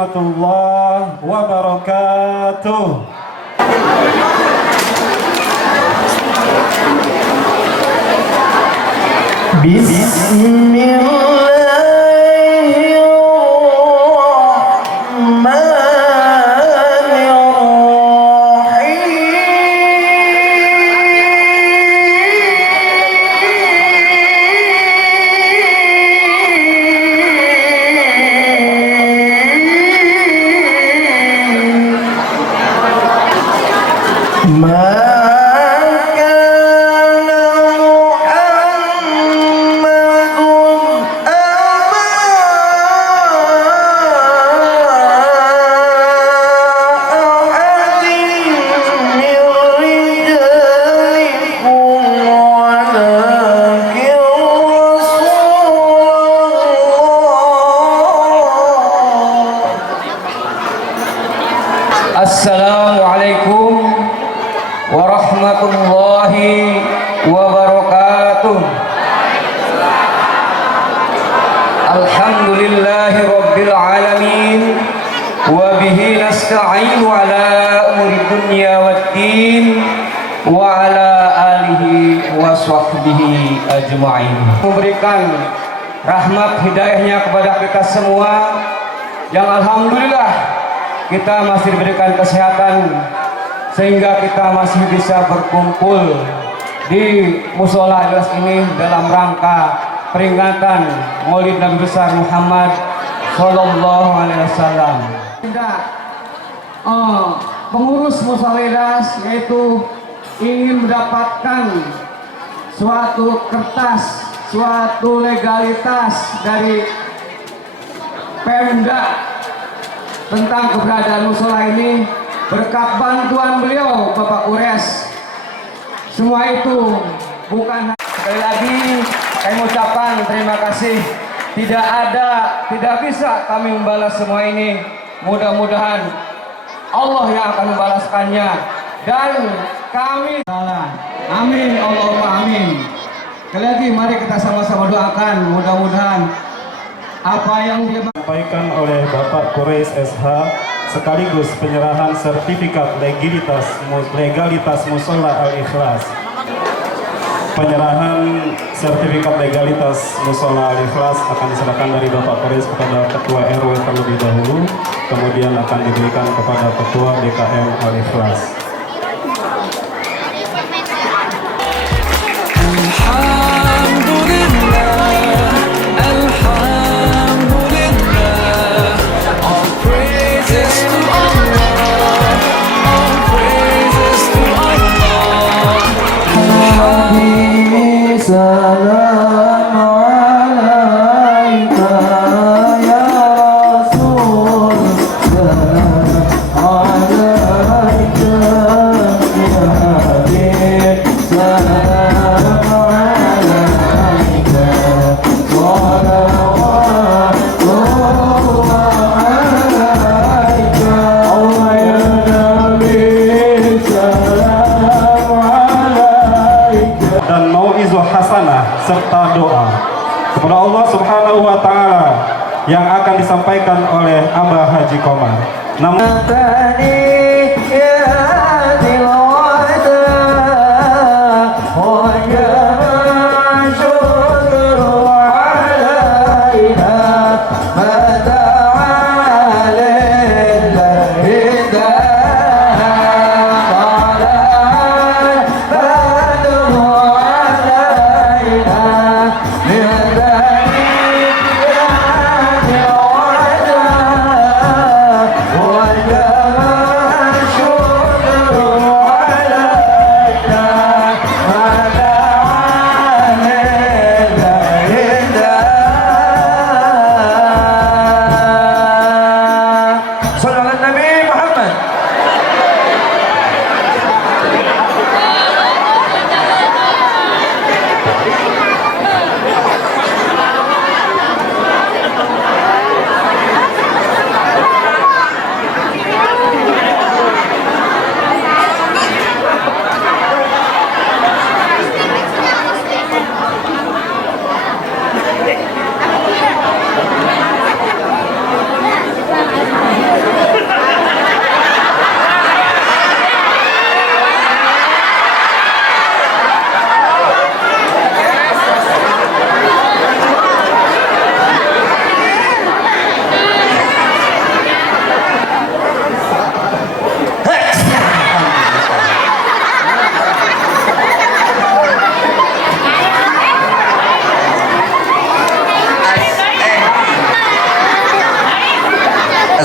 warahmatullahi wabarakatuh. Assalamualaikum warahmatullahi wabarakatuh. Alhamdulillahi rabbil alamin wa bihi nasta'inu ala umuri dunya waddin wa ala alihi wa sahbihi ajma'in. Memberikan rahmat hidayahnya kepada kita semua yang alhamdulillah kita masih diberikan kesehatan sehingga kita masih bisa berkumpul di musola Ikhlas ini dalam rangka peringatan Maulid Nabi besar Muhammad Sallallahu Alaihi Wasallam. Pengurus musola Ikhlas yaitu ingin mendapatkan suatu kertas, suatu legalitas dari Pemda tentang keberadaan musola ini berkat bantuan beliau Bapak Kures. Semua itu bukan, sekali lagi kami mengucapkan terima kasih. Tidak bisa kami membalas semua ini. Mudah-mudahan Allah yang akan membalaskannya dan kami. Amin Allahumma amin. Sekali lagi mari kita sama-sama doakan mudah-mudahan apa yang disampaikan oleh Bapak Kures SH sekaligus penyerahan sertifikat legalitas Musola Al-Ikhlas. Penyerahan sertifikat legalitas Musola Al-Ikhlas akan diserahkan dari Bapak Kures kepada Ketua RW terlebih dahulu, kemudian akan diberikan kepada Ketua DKM Al-Ikhlas. Serta doa kepada Allah Subhanahu wa Ta'ala yang akan disampaikan oleh Abah Haji Komar. Namun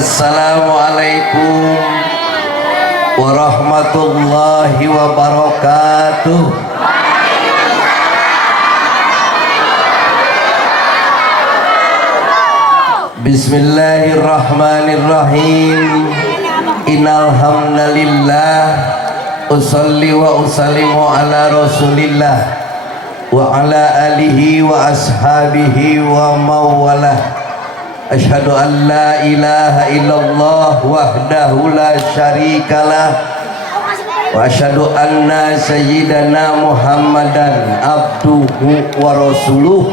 Assalamualaikum warahmatullahi wabarakatuh. Bismillahirrahmanirrahim. Innal hamdalillah usolli wa usallimu ala rasulillah wa ala alihi wa ashabihi wa mawalah. Asyhadu an la ilaha illallah wahdahu la syarikalah wa asyhadu anna sayyidana Muhammadan abduhu wa rasuluh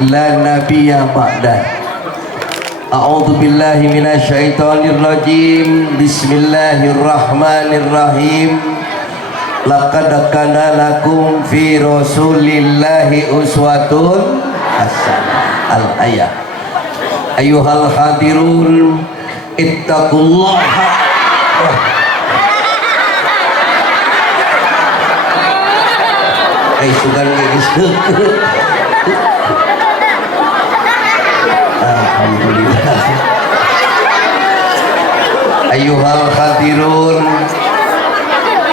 la nabiyya ba'dah. A'udzu billahi minasyaitonir rajim. Bismillahirrahmanirrahim. Laqad kana lakum fi rasulillahi uswatun hasanah. Al-ayah. Ayuhal hadirun ittaqullaha. Sugan geus deukeut. Alhamdulillah. Ayuhal hadirun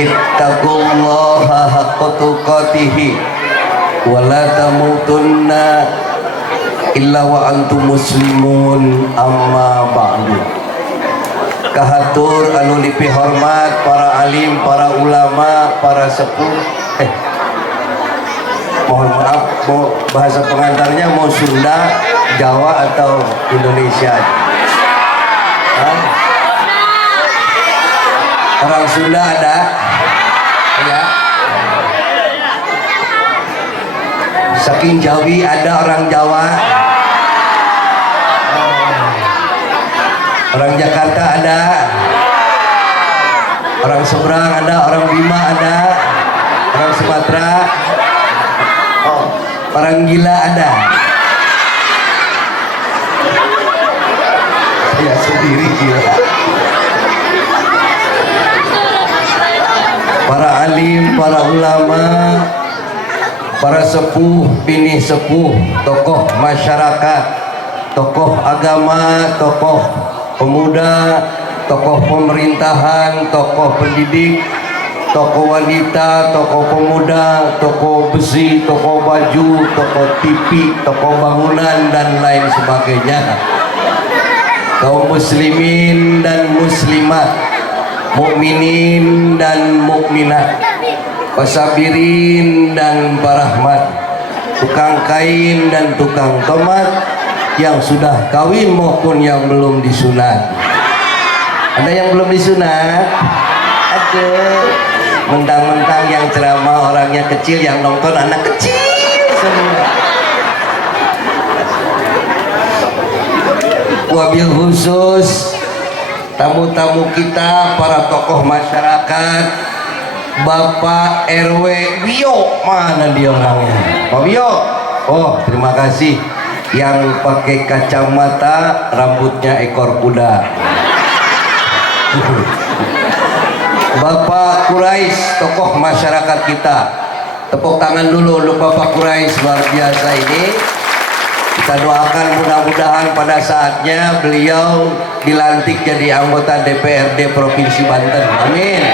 ittaqullaha haqqa tuqatih wa la tamutunna illa wa antum muslimun, amma ba'du. Kahatur anu dipihormat para alim, para ulama, para sepuh. Mohon maaf, mau bahasa pengantarnya mau Sunda, Jawa atau Indonesia? Orang Sunda ada? Ya. Saking Jawi ada orang Jawa. Orang Jakarta ada. Orang seberang ada, orang Bima ada. Orang Sumatera. Orang gila ada. Saya sendiri gila. Para alim, para ulama, para sepuh, bini sepuh, tokoh masyarakat, tokoh agama, tokoh pemuda, tokoh pemerintahan, tokoh pendidik, tokoh wanita, tokoh pemuda, tokoh besi, tokoh baju, tokoh TV, tokoh bangunan dan lain sebagainya. Kaum muslimin dan muslimat, mukminin dan mukminat, pasabirin dan parahmat, tukang kain dan tukang tomat, yang sudah kawin maupun yang belum disunat. Ada yang belum disunat? Ada. Mentang-mentang yang ceramah orangnya kecil, yang nonton anak kecil semua. Wabil khusus tamu-tamu kita, para tokoh masyarakat, Bapak RW Wio, mana dia orangnya? Pak Wio, oh terima kasih. Yang pakai kacamata, rambutnya ekor kuda. Bapak Quraisy, tokoh masyarakat kita. Tepuk tangan dulu untuk Bapak Quraisy, luar biasa ini. Kita doakan mudah-mudahan pada saatnya beliau dilantik jadi anggota DPRD Provinsi Banten. Amin.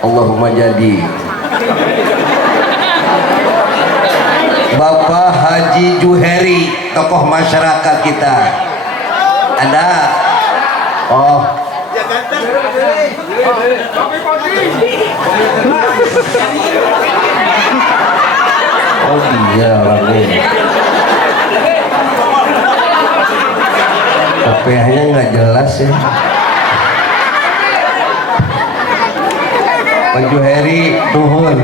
Allahumma jadi. Bapak Haji Juheri, tokoh masyarakat kita. Ada? Oh. Oh iya orangnya. KPH-nya nggak jelas ya. Pak Juheri nuhun.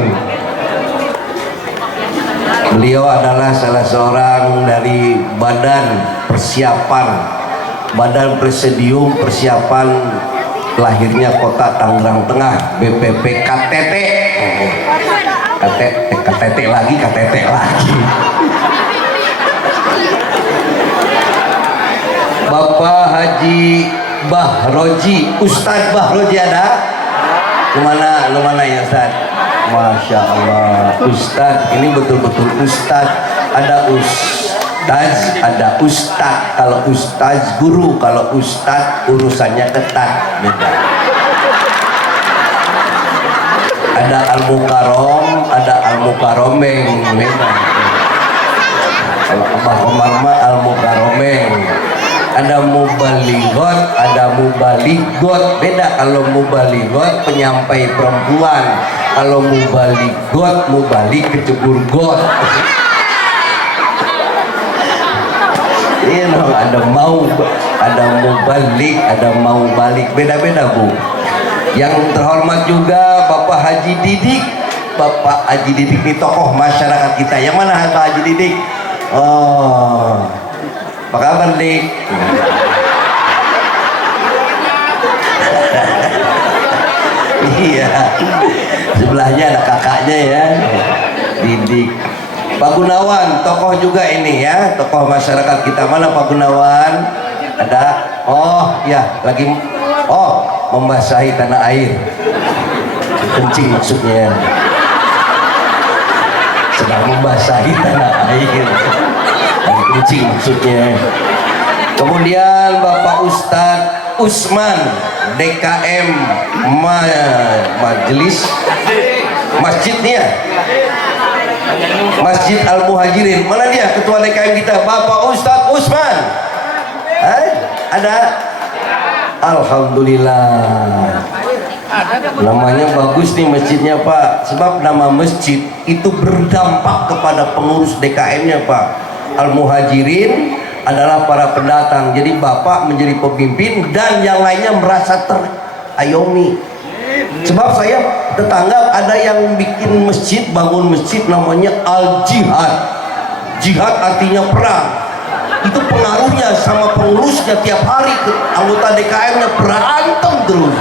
Beliau adalah salah seorang dari Badan Presidium Persiapan lahirnya Kota Tangerang Tengah, BPP KTT. KTT lagi. Bapak Haji Bahroji, Ustadz Bahroji ada? Lumana ya Ustadz? Masya Allah, Ustadz ini betul-betul Ustadz. Ada ustaz, ada ustad. Kalau ustaz guru, kalau ustad urusannya ketat, beda. Ada al-mukarrom, ada al-mukarromeng, beda. Kalau Abah Komar mah al-mukarromeng. Ada mubaligot, ada mubaligot, beda. Kalau mubaligot penyampai perempuan, kalau mubaligot mubalik kecebur got. Iya dong, ada mubalik, ada mau balik, beda-beda Bu. Yang terhormat juga Bapak Haji Didik. Bapak Haji Didik ini tokoh masyarakat kita. Yang mana Bapak Haji Didik? Oh, apa kabar Dik? Iya, sebelahnya ada kakaknya ya, Didik. Pak Gunawan, tokoh juga ini ya, tokoh masyarakat kita. Mana Pak Gunawan? Ada? Oh ya, lagi membasahi tanah air. Kencing maksudnya. Sedang membasahi tanah air. Dan kencing maksudnya. Kemudian Bapak Ustadz Usman, DKM Majelis Masjidnya, Masjid Al-Muhajirin. Mana dia ketua DKM kita? Bapak Ustadz Usman. Ada? Alhamdulillah. Namanya bagus nih masjidnya Pak. Sebab nama masjid itu berdampak kepada pengurus DKM-nya Pak. Al-Muhajirin adalah para pendatang. Jadi Bapak menjadi pemimpin dan yang lainnya merasa terayomi. Sebab saya tetangga ada yang bikin masjid, bangun masjid namanya Al-Jihad. Jihad artinya perang. Itu pengaruhnya sama pengurusnya, tiap hari anggota DKM-nya berantem terus.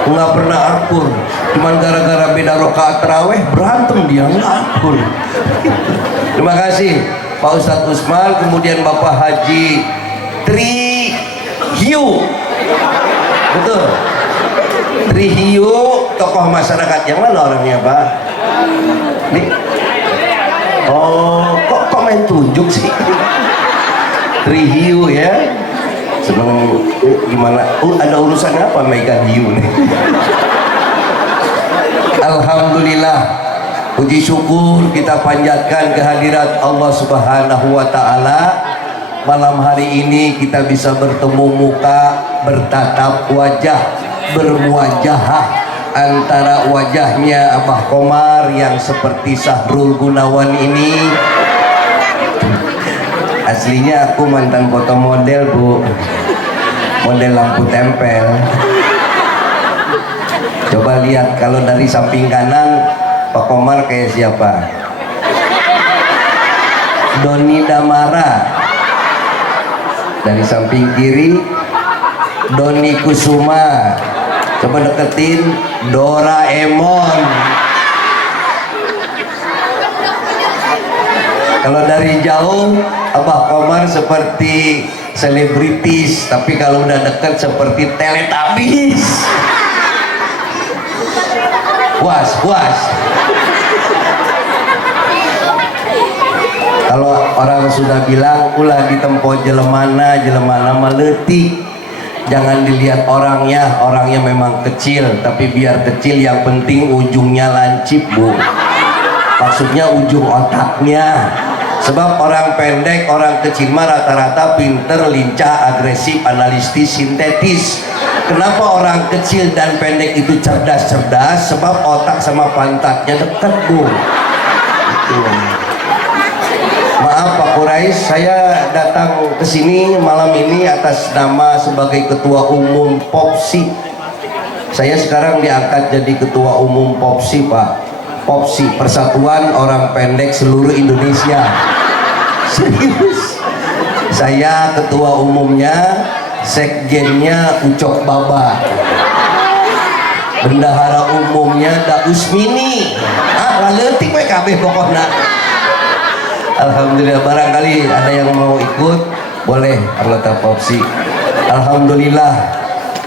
Nggak pernah akur, cuman gara-gara beda rakaat tarawih berantem dia, nggak akur. Terima kasih Pak Ustadz Usman. Kemudian Bapak Haji Tri Hiu, betul, Tri Hiu, tokoh masyarakat. Yang mana orangnya Pak? Nih. Oh, kok main tunjuk sih? Tri Hiu ya. Seneng gimana? Ada urusan apa Megan Hiu nih? Alhamdulillah, puji syukur kita panjatkan kehadirat Allah Subhanahu wa Ta'ala. Malam hari ini kita bisa bertemu muka, bertatap wajah, bermuajahah antara wajahnya Abah Komar yang seperti Sahrul Gunawan ini. Aslinya aku mantan foto model Bu, model lampu tempel. Coba lihat kalau dari samping kanan Pak Komar kayak siapa? Doni Damara. Dari samping kiri Doni Kusuma. Coba deketin Doraemon. Kalau dari jauh Abah Komar seperti selebritis, tapi kalau udah dekat seperti Teletubbies. Puas. Kalau orang sudah bilang ulah ditempo jelemana meletik, jangan dilihat orangnya memang kecil, tapi biar kecil yang penting ujungnya lancip Bu. Maksudnya ujung otaknya. Sebab orang pendek, orang kecil mah rata-rata pinter, lincah, agresif, analitis, sintetis. Kenapa orang kecil dan pendek itu cerdas-cerdas? Sebab otak sama pantatnya dekat Bu. Maaf Pak Quraisy, saya datang ke sini malam ini atas nama sebagai Ketua Umum Popsi. Saya sekarang diangkat jadi Ketua Umum Popsi Pak. Popsi, Persatuan Orang Pendek Seluruh Indonesia. Serius. Saya ketua umumnya, sekjennya Ucok Baba, bendahara umumnya Daus Mini. Laletik PKB pokoknya. Alhamdulillah, barangkali ada yang mau ikut, boleh anggota Popsi. Alhamdulillah,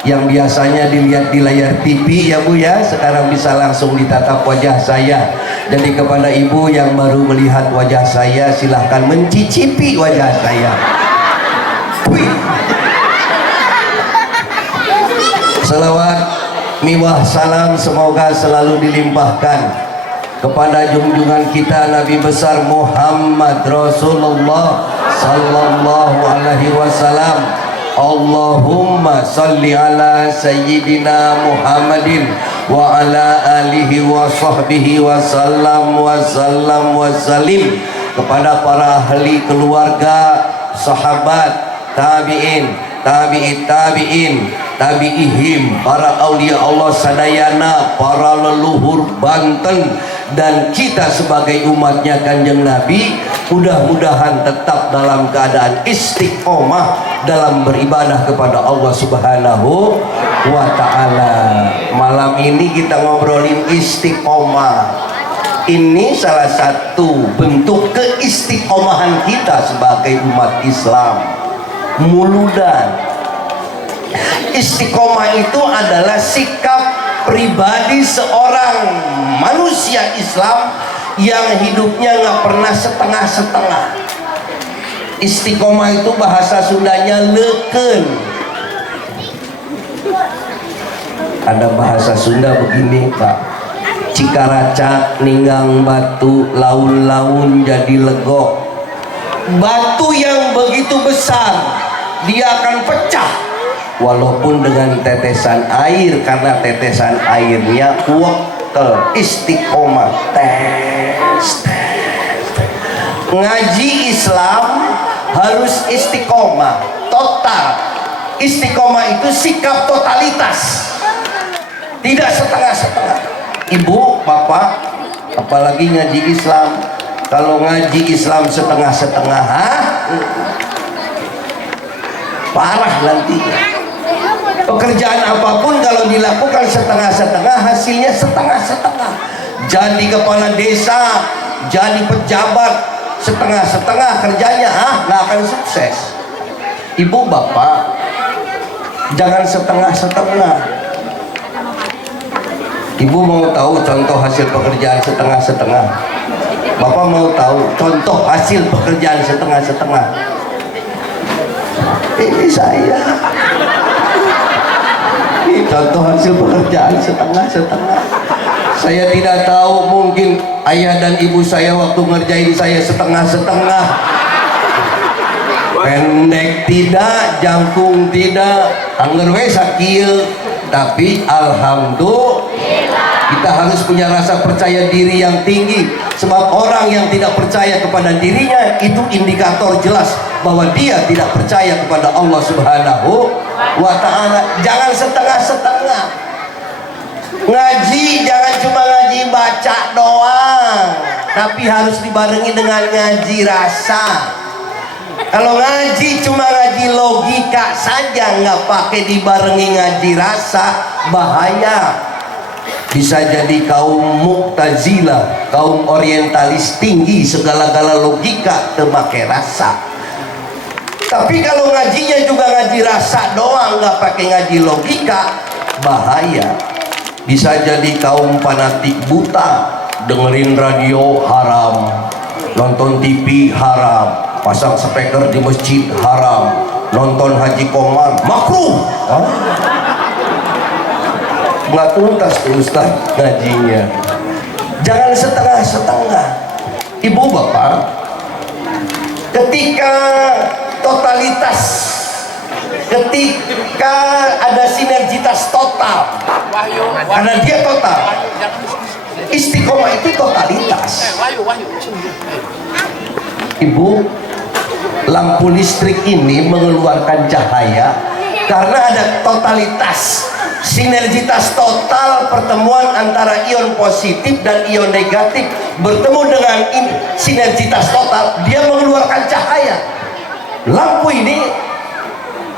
yang biasanya dilihat di layar TV ya Bu ya, sekarang bisa langsung ditatap wajah saya. Jadi kepada ibu yang baru melihat wajah saya, silahkan mencicipi wajah saya. Wih. Selawat miwah salam semoga selalu dilimpahkan kepada junjungan kita Nabi besar Muhammad Rasulullah sallallahu alaihi wasallam. Allahumma salli ala sayyidina Muhammadin wa ala alihi wa sahbihi wa sallam wa sallam wa salim. Kepada para ahli keluarga, sahabat, tabi'in, tabi'it tabi'in, tabi'ihim, para aulia Allah sadayana, para leluhur Banten, dan kita sebagai umatnya Kanjeng Nabi, mudah-mudahan tetap dalam keadaan istiqomah dalam beribadah kepada Allah Subhanahu wa ta'ala. Malam ini kita ngobrolin istiqomah. Ini salah satu bentuk keistiqomahan kita sebagai umat Islam. Muludan. Istiqomah itu adalah sikap pribadi seorang manusia Islam yang hidupnya nggak pernah setengah-setengah. Istiqomah itu bahasa Sundanya leken. Ada bahasa Sunda begini Pak, cikaracak ninggang batu, laun-laun jadi legok. Batu yang begitu besar dia akan pecah walaupun dengan tetesan air, karena tetesan airnya wakil. Istiqomah. Ngaji Islam harus istiqomah total. Istiqomah itu sikap totalitas, tidak setengah-setengah. Ibu, bapak, apalagi ngaji Islam, kalau ngaji Islam setengah-setengah, parah nantinya. Pekerjaan apapun kalau dilakukan setengah-setengah, hasilnya setengah-setengah. Jadi kepala desa, jadi pejabat, setengah-setengah kerjanya, nggak akan sukses. Ibu bapak, jangan setengah-setengah. Ibu mau tahu contoh hasil pekerjaan setengah-setengah? Bapak mau tahu contoh hasil pekerjaan setengah-setengah? Ini saya. Ini contoh hasil pekerjaan setengah-setengah. Saya tidak tahu, mungkin ayah dan ibu saya waktu ngerjain saya setengah-setengah. Pendek tidak, jangkung tidak, angger we sakieu. Tapi alhamdulillah kita harus punya rasa percaya diri yang tinggi, sebab orang yang tidak percaya kepada dirinya itu indikator jelas bahwa dia tidak percaya kepada Allah Subhanahu wa ta'ala. Jangan setengah-setengah. Ngaji jangan cuma ngaji baca doang, tapi harus dibarengi dengan ngaji rasa. Kalau ngaji cuma ngaji logika saja, nggak pakai dibarengi ngaji rasa, bahaya. Bisa jadi kaum Mu'tazilah, kaum orientalis tinggi, segala-gala logika temakai rasa. Tapi kalau ngajinya juga ngaji rasa doang, nggak pakai ngaji logika, bahaya. Bisa jadi kaum fanatik buta, dengerin radio haram, nonton TV haram, pasang speaker di masjid haram, nonton Haji Komar makruh. Nggak tuntas tuh Ustaz ngajinya. Jangan setengah-setengah. Ibu bapak, ketika totalitas, ketika ada sinergitas total, karena dia total, istiqomah itu totalitas. Ibu, lampu listrik ini mengeluarkan cahaya karena ada totalitas, sinergitas total, pertemuan antara ion positif dan ion negatif bertemu dengan sinergitas total, dia mengeluarkan cahaya. Lampu ini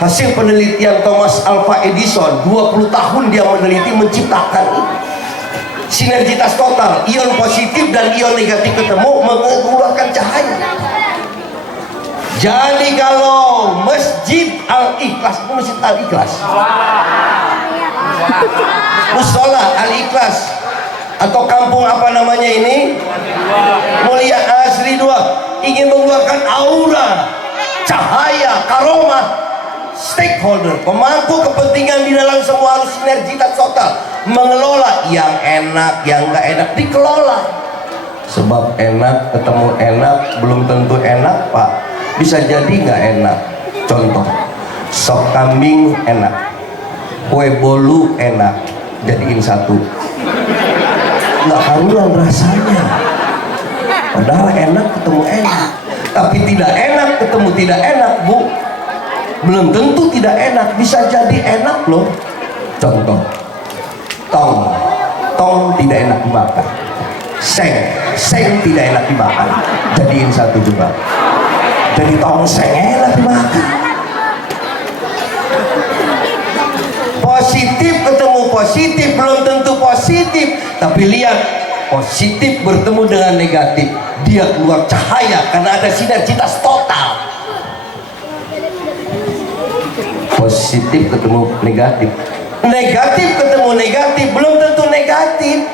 hasil penelitian Thomas Alva Edison, 20 tahun dia meneliti menciptakan ini. Sinergitas total, ion positif dan ion negatif ketemu mengeluarkan cahaya. Jadi kalau Masjid Al-Ikhlas, Masjid Al-Ikhlas, Musola Al-Ikhlas, atau kampung apa namanya ini, Mulia Asri 2, ingin mengeluarkan aura, cahaya, karomah, stakeholder, pemangku kepentingan di dalam semua harus sinergitas total, mengelola yang enak, yang nggak enak dikelola. Sebab enak ketemu enak belum tentu enak, Pak. Bisa jadi nggak enak. Contoh, sop kambing enak, kue bolu enak, jadiin satu, nggak karuan rasanya. Padahal enak ketemu enak, tapi tidak enak ketemu tidak enak, Bu. Belum tentu tidak enak, bisa jadi enak loh. Contoh, tong tidak enak dibakar, seng tidak enak dibakar, jadiin satu juga, jadi tongseng enak dibakar. Positif ketemu positif belum tentu positif, tapi lihat positif bertemu dengan negatif, dia keluar cahaya karena ada sinergitas total. Positif ketemu negatif, negatif ketemu negatif belum tentu negatif,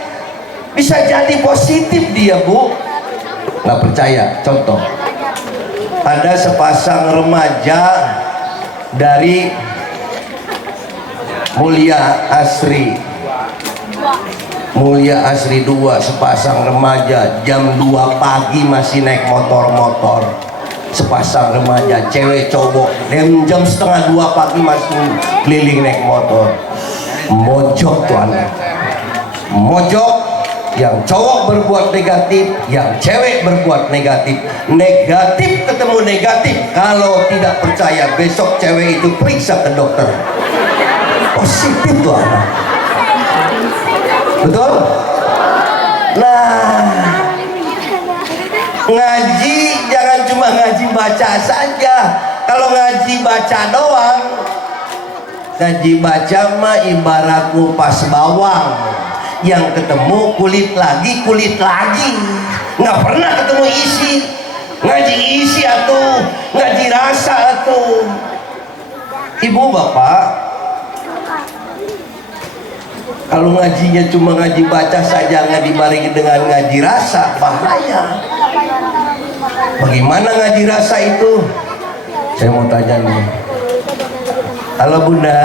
bisa jadi positif dia, Bu. Nggak percaya? Contoh, ada sepasang remaja dari Mulia Asri 2, sepasang remaja jam 2 pagi masih naik motor-motor. Sepasang remaja cewek cowok jam setengah 2 pagi masih keliling naik motor. Mojok tuh anak, mojok. Yang cowok berbuat negatif, yang cewek berbuat negatif. Negatif ketemu negatif. Kalau tidak percaya, besok cewek itu periksa ke dokter. Positif tuh anak. Betul? Nah, ngaji jangan cuma ngaji baca saja. Kalau ngaji baca doang, ngaji baca mah ibarat ngupas bawang, yang ketemu kulit lagi, nggak pernah ketemu isi. Ngaji isi atuh, ngaji rasa atuh. Ibu bapak, kalau ngajinya cuma ngaji baca saja, nggak dibarengi dengan ngaji rasa, bahaya. Bagaimana ngaji rasa itu? Saya mau tanya nih, halo Bunda,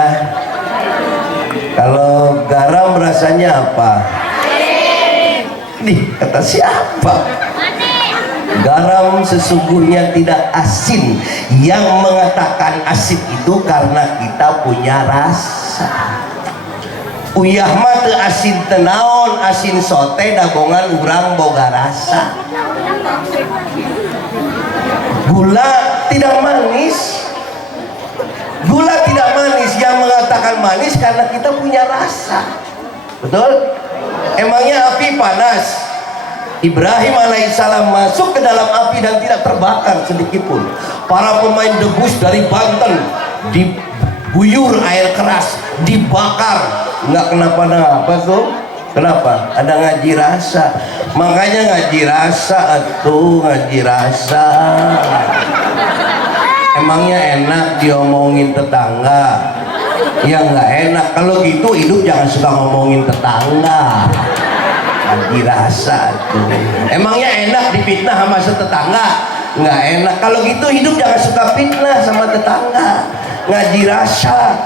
kalau garam rasanya apa? Nih, kata siapa? Garam sesungguhnya tidak asin. Yang mengatakan asin itu karena kita punya rasa. Uyah mah teu asin tenaon, asin sote dagongan urang boga rasa. Gula tidak manis. Gula tidak manis, yang mengatakan manis karena kita punya rasa. Betul? Emangnya api panas? Ibrahim alaihissalam masuk ke dalam api dan tidak terbakar sedikit pun. Para pemain debus dari Banten diguyur air keras, dibakar, nggak kenapa-napa tuh. Kenapa? Ada ngaji rasa. Makanya ngaji rasa atuh, ngaji rasa. Emangnya enak diomongin tetangga? Ya nggak enak. Kalau gitu hidup jangan suka ngomongin tetangga. Ngaji rasa tuh. Emangnya enak difitnah sama tetangga? Nggak enak. Kalau gitu hidup jangan suka fitnah sama tetangga. Ngaji rasa.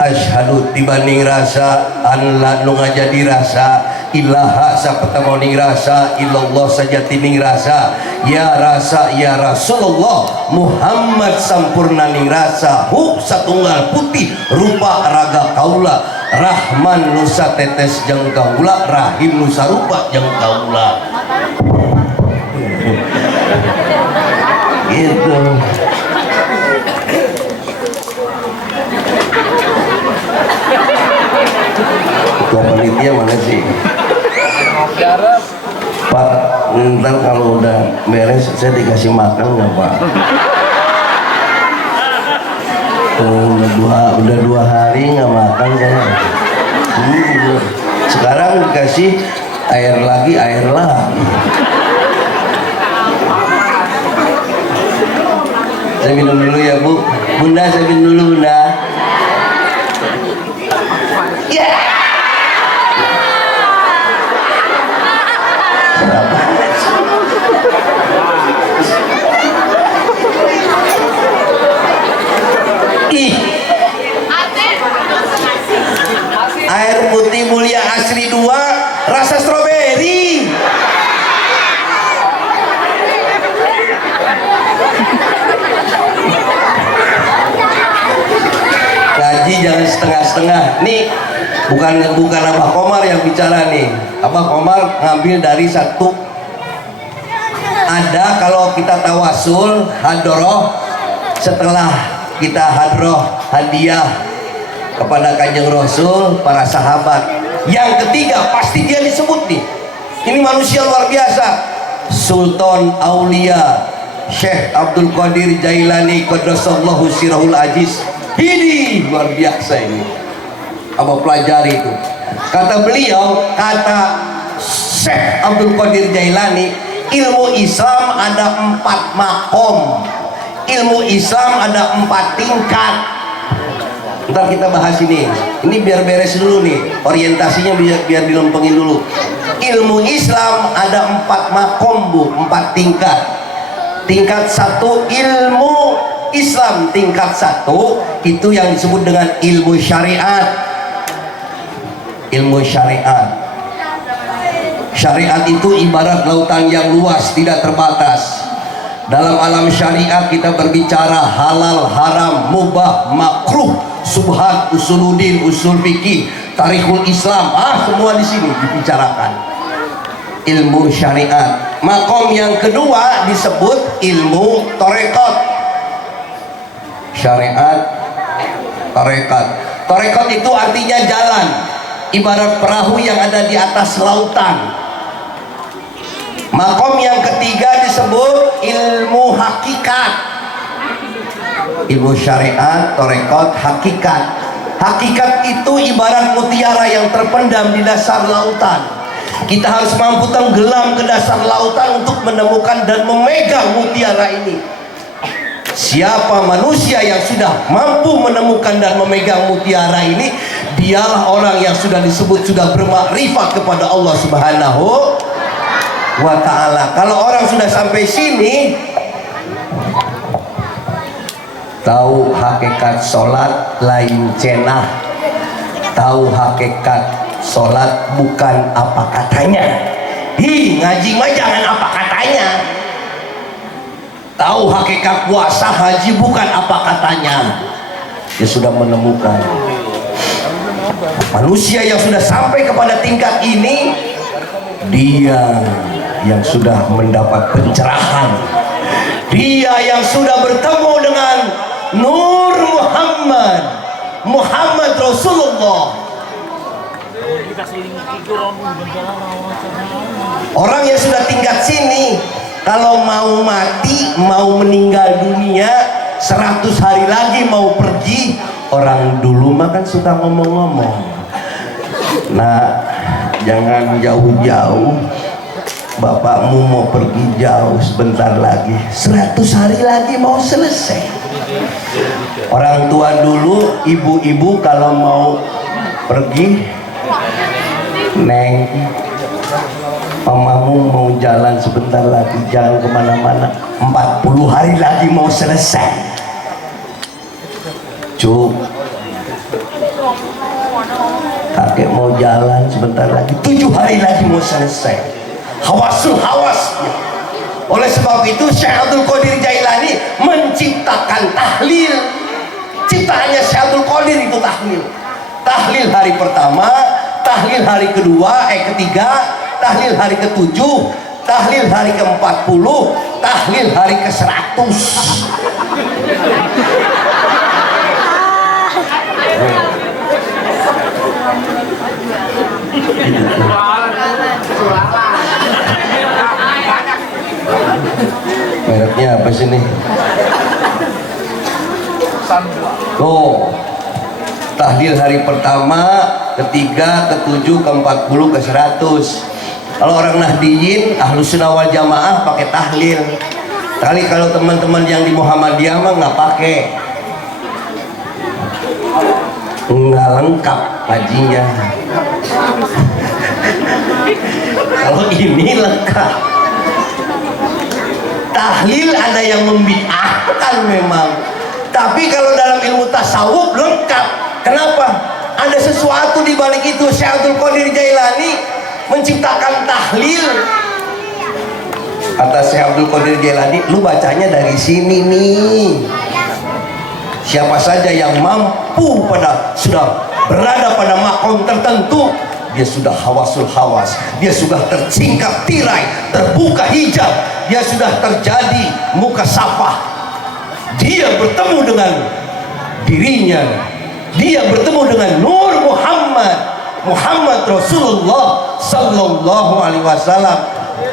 Asyhadu dibanding rasa anla nu ngajadi rasa ilaha sapetemoning rasa illallah saja tining rasa ya rasa ya Rasulullah Muhammad sampurnaning rasa hu satunggal putih rupa raga kaula Rahman nusa tetes jeung kaula Rahim nusa rupa jeung kaula. Gitu. Ketua panitia mana sih? Pak, ntar kalau udah beres saya dikasih makan nggak Pak? Udah dua hari nggak makan saya. Sekarang dikasih air lagi. Saya minum dulu ya Bu. Bunda, saya minum dulu Bunda. Ya. Ih. Air putih mulia asli 2 rasa stroberi. Ngaji jangan setengah-setengah. Nih bukan Abah Komar yang bicara nih. Abah Komar ngambil dari satu. Ada kalau kita tawasul hadroh, setelah kita hadroh hadiah kepada Kanjeng Rasul, para sahabat. Yang ketiga pasti dia disebut nih. Ini manusia luar biasa. Sultan Aulia Syekh Abdul Qadir Jailani Qaddasallahu sirahul aziz. Ini luar biasa ini. Abah pelajari itu. Kata beliau, kata Syekh Abdul Qadir Jailani, ilmu Islam ada 4 makom. Ilmu Islam ada 4 tingkat. Ntar kita bahas ini biar beres dulu nih, orientasinya biar dilempengin dulu. Ilmu Islam ada 4 makom Bu, 4 tingkat. Tingkat 1 ilmu Islam, tingkat 1 itu yang disebut dengan ilmu syariat. Ilmu syariat. Syariat itu ibarat lautan yang luas, tidak terbatas. Dalam alam syariat kita berbicara halal, haram, mubah, makruh, subhat, usuluddin, usul fikih, tarikhul Islam, semua di sini dibicarakan. Ilmu syariat. Makom yang kedua disebut ilmu tarekat. Syariat, tarekat. Tarekat itu artinya jalan, ibarat perahu yang ada di atas lautan. Makom yang ketiga disebut ilmu hakikat. Ilmu syariat, tarekat, hakikat. Hakikat itu ibarat mutiara yang terpendam di dasar lautan. Kita harus mampu tenggelam ke dasar lautan untuk menemukan dan memegang mutiara ini. Siapa manusia yang sudah mampu menemukan dan memegang mutiara ini, dialah orang yang sudah disebut sudah bermakrifat kepada Allah Subhanahu wa ta'ala. Kalau orang sudah sampai sini, tahu hakikat sholat lain cenah, tahu hakikat sholat bukan apa katanya. Ngaji mah jangan apa katanya. Tahu hakikat puasa haji bukan apa katanya. Dia sudah menemukan. Manusia yang sudah sampai kepada tingkat ini, dia yang sudah mendapat pencerahan, dia yang sudah bertemu dengan Nur Muhammad Rasulullah. Orang yang sudah tingkat sini, kalau mau mati, mau meninggal dunia, 100 hari lagi mau pergi. Orang dulu mah kan suka ngomong-ngomong, nah jangan jauh-jauh, bapakmu mau pergi jauh sebentar lagi, 100 hari lagi mau selesai. Orang tua dulu, ibu-ibu kalau mau pergi, Neng, mamamu mau jalan sebentar lagi, jangan kemana-mana, 40 hari lagi mau selesai. Cuk, kakek mau jalan sebentar lagi, 7 hari lagi mau selesai. Hawasul hawas. Oleh sebab itu Syekh Abdul Qadir Jailani menciptakan tahlil. Ciptaannya Syekh Abdul Qadir itu tahlil. Tahlil hari pertama, tahlil hari kedua, ketiga, tahlil hari ke-7, tahlil hari ke-40, tahlil hari ke-100. Mereknya apa sih nih? Tuh, tahlil hari pertama, ketiga, ke-7, ke-40, ke-100. Kalau orang Nahdiyin, Ahlus Sunnah wal Jamaah pakai tahlil. Kali kalau teman-teman yang di Muhammadiyah mah nggak pakai, nggak lengkap hajinya. Kalau ini lengkap. Tahlil ada yang membid'ahkan memang, tapi kalau dalam ilmu tasawuf lengkap. Kenapa? Ada sesuatu di balik itu. Syekh Abdul Qadir Jailani menciptakan tahlil. Kata Syekh Abdul Qadir Jailani, lu bacanya dari sini nih. Siapa saja yang mampu sudah berada pada makom tertentu, dia sudah hawasul hawas, dia sudah tersingkap tirai, terbuka hijab, dia sudah terjadi muka safah. Dia bertemu dengan dirinya, dia bertemu dengan Nur Muhammad Rasulullah Sallallahu Alaihi Wasallam.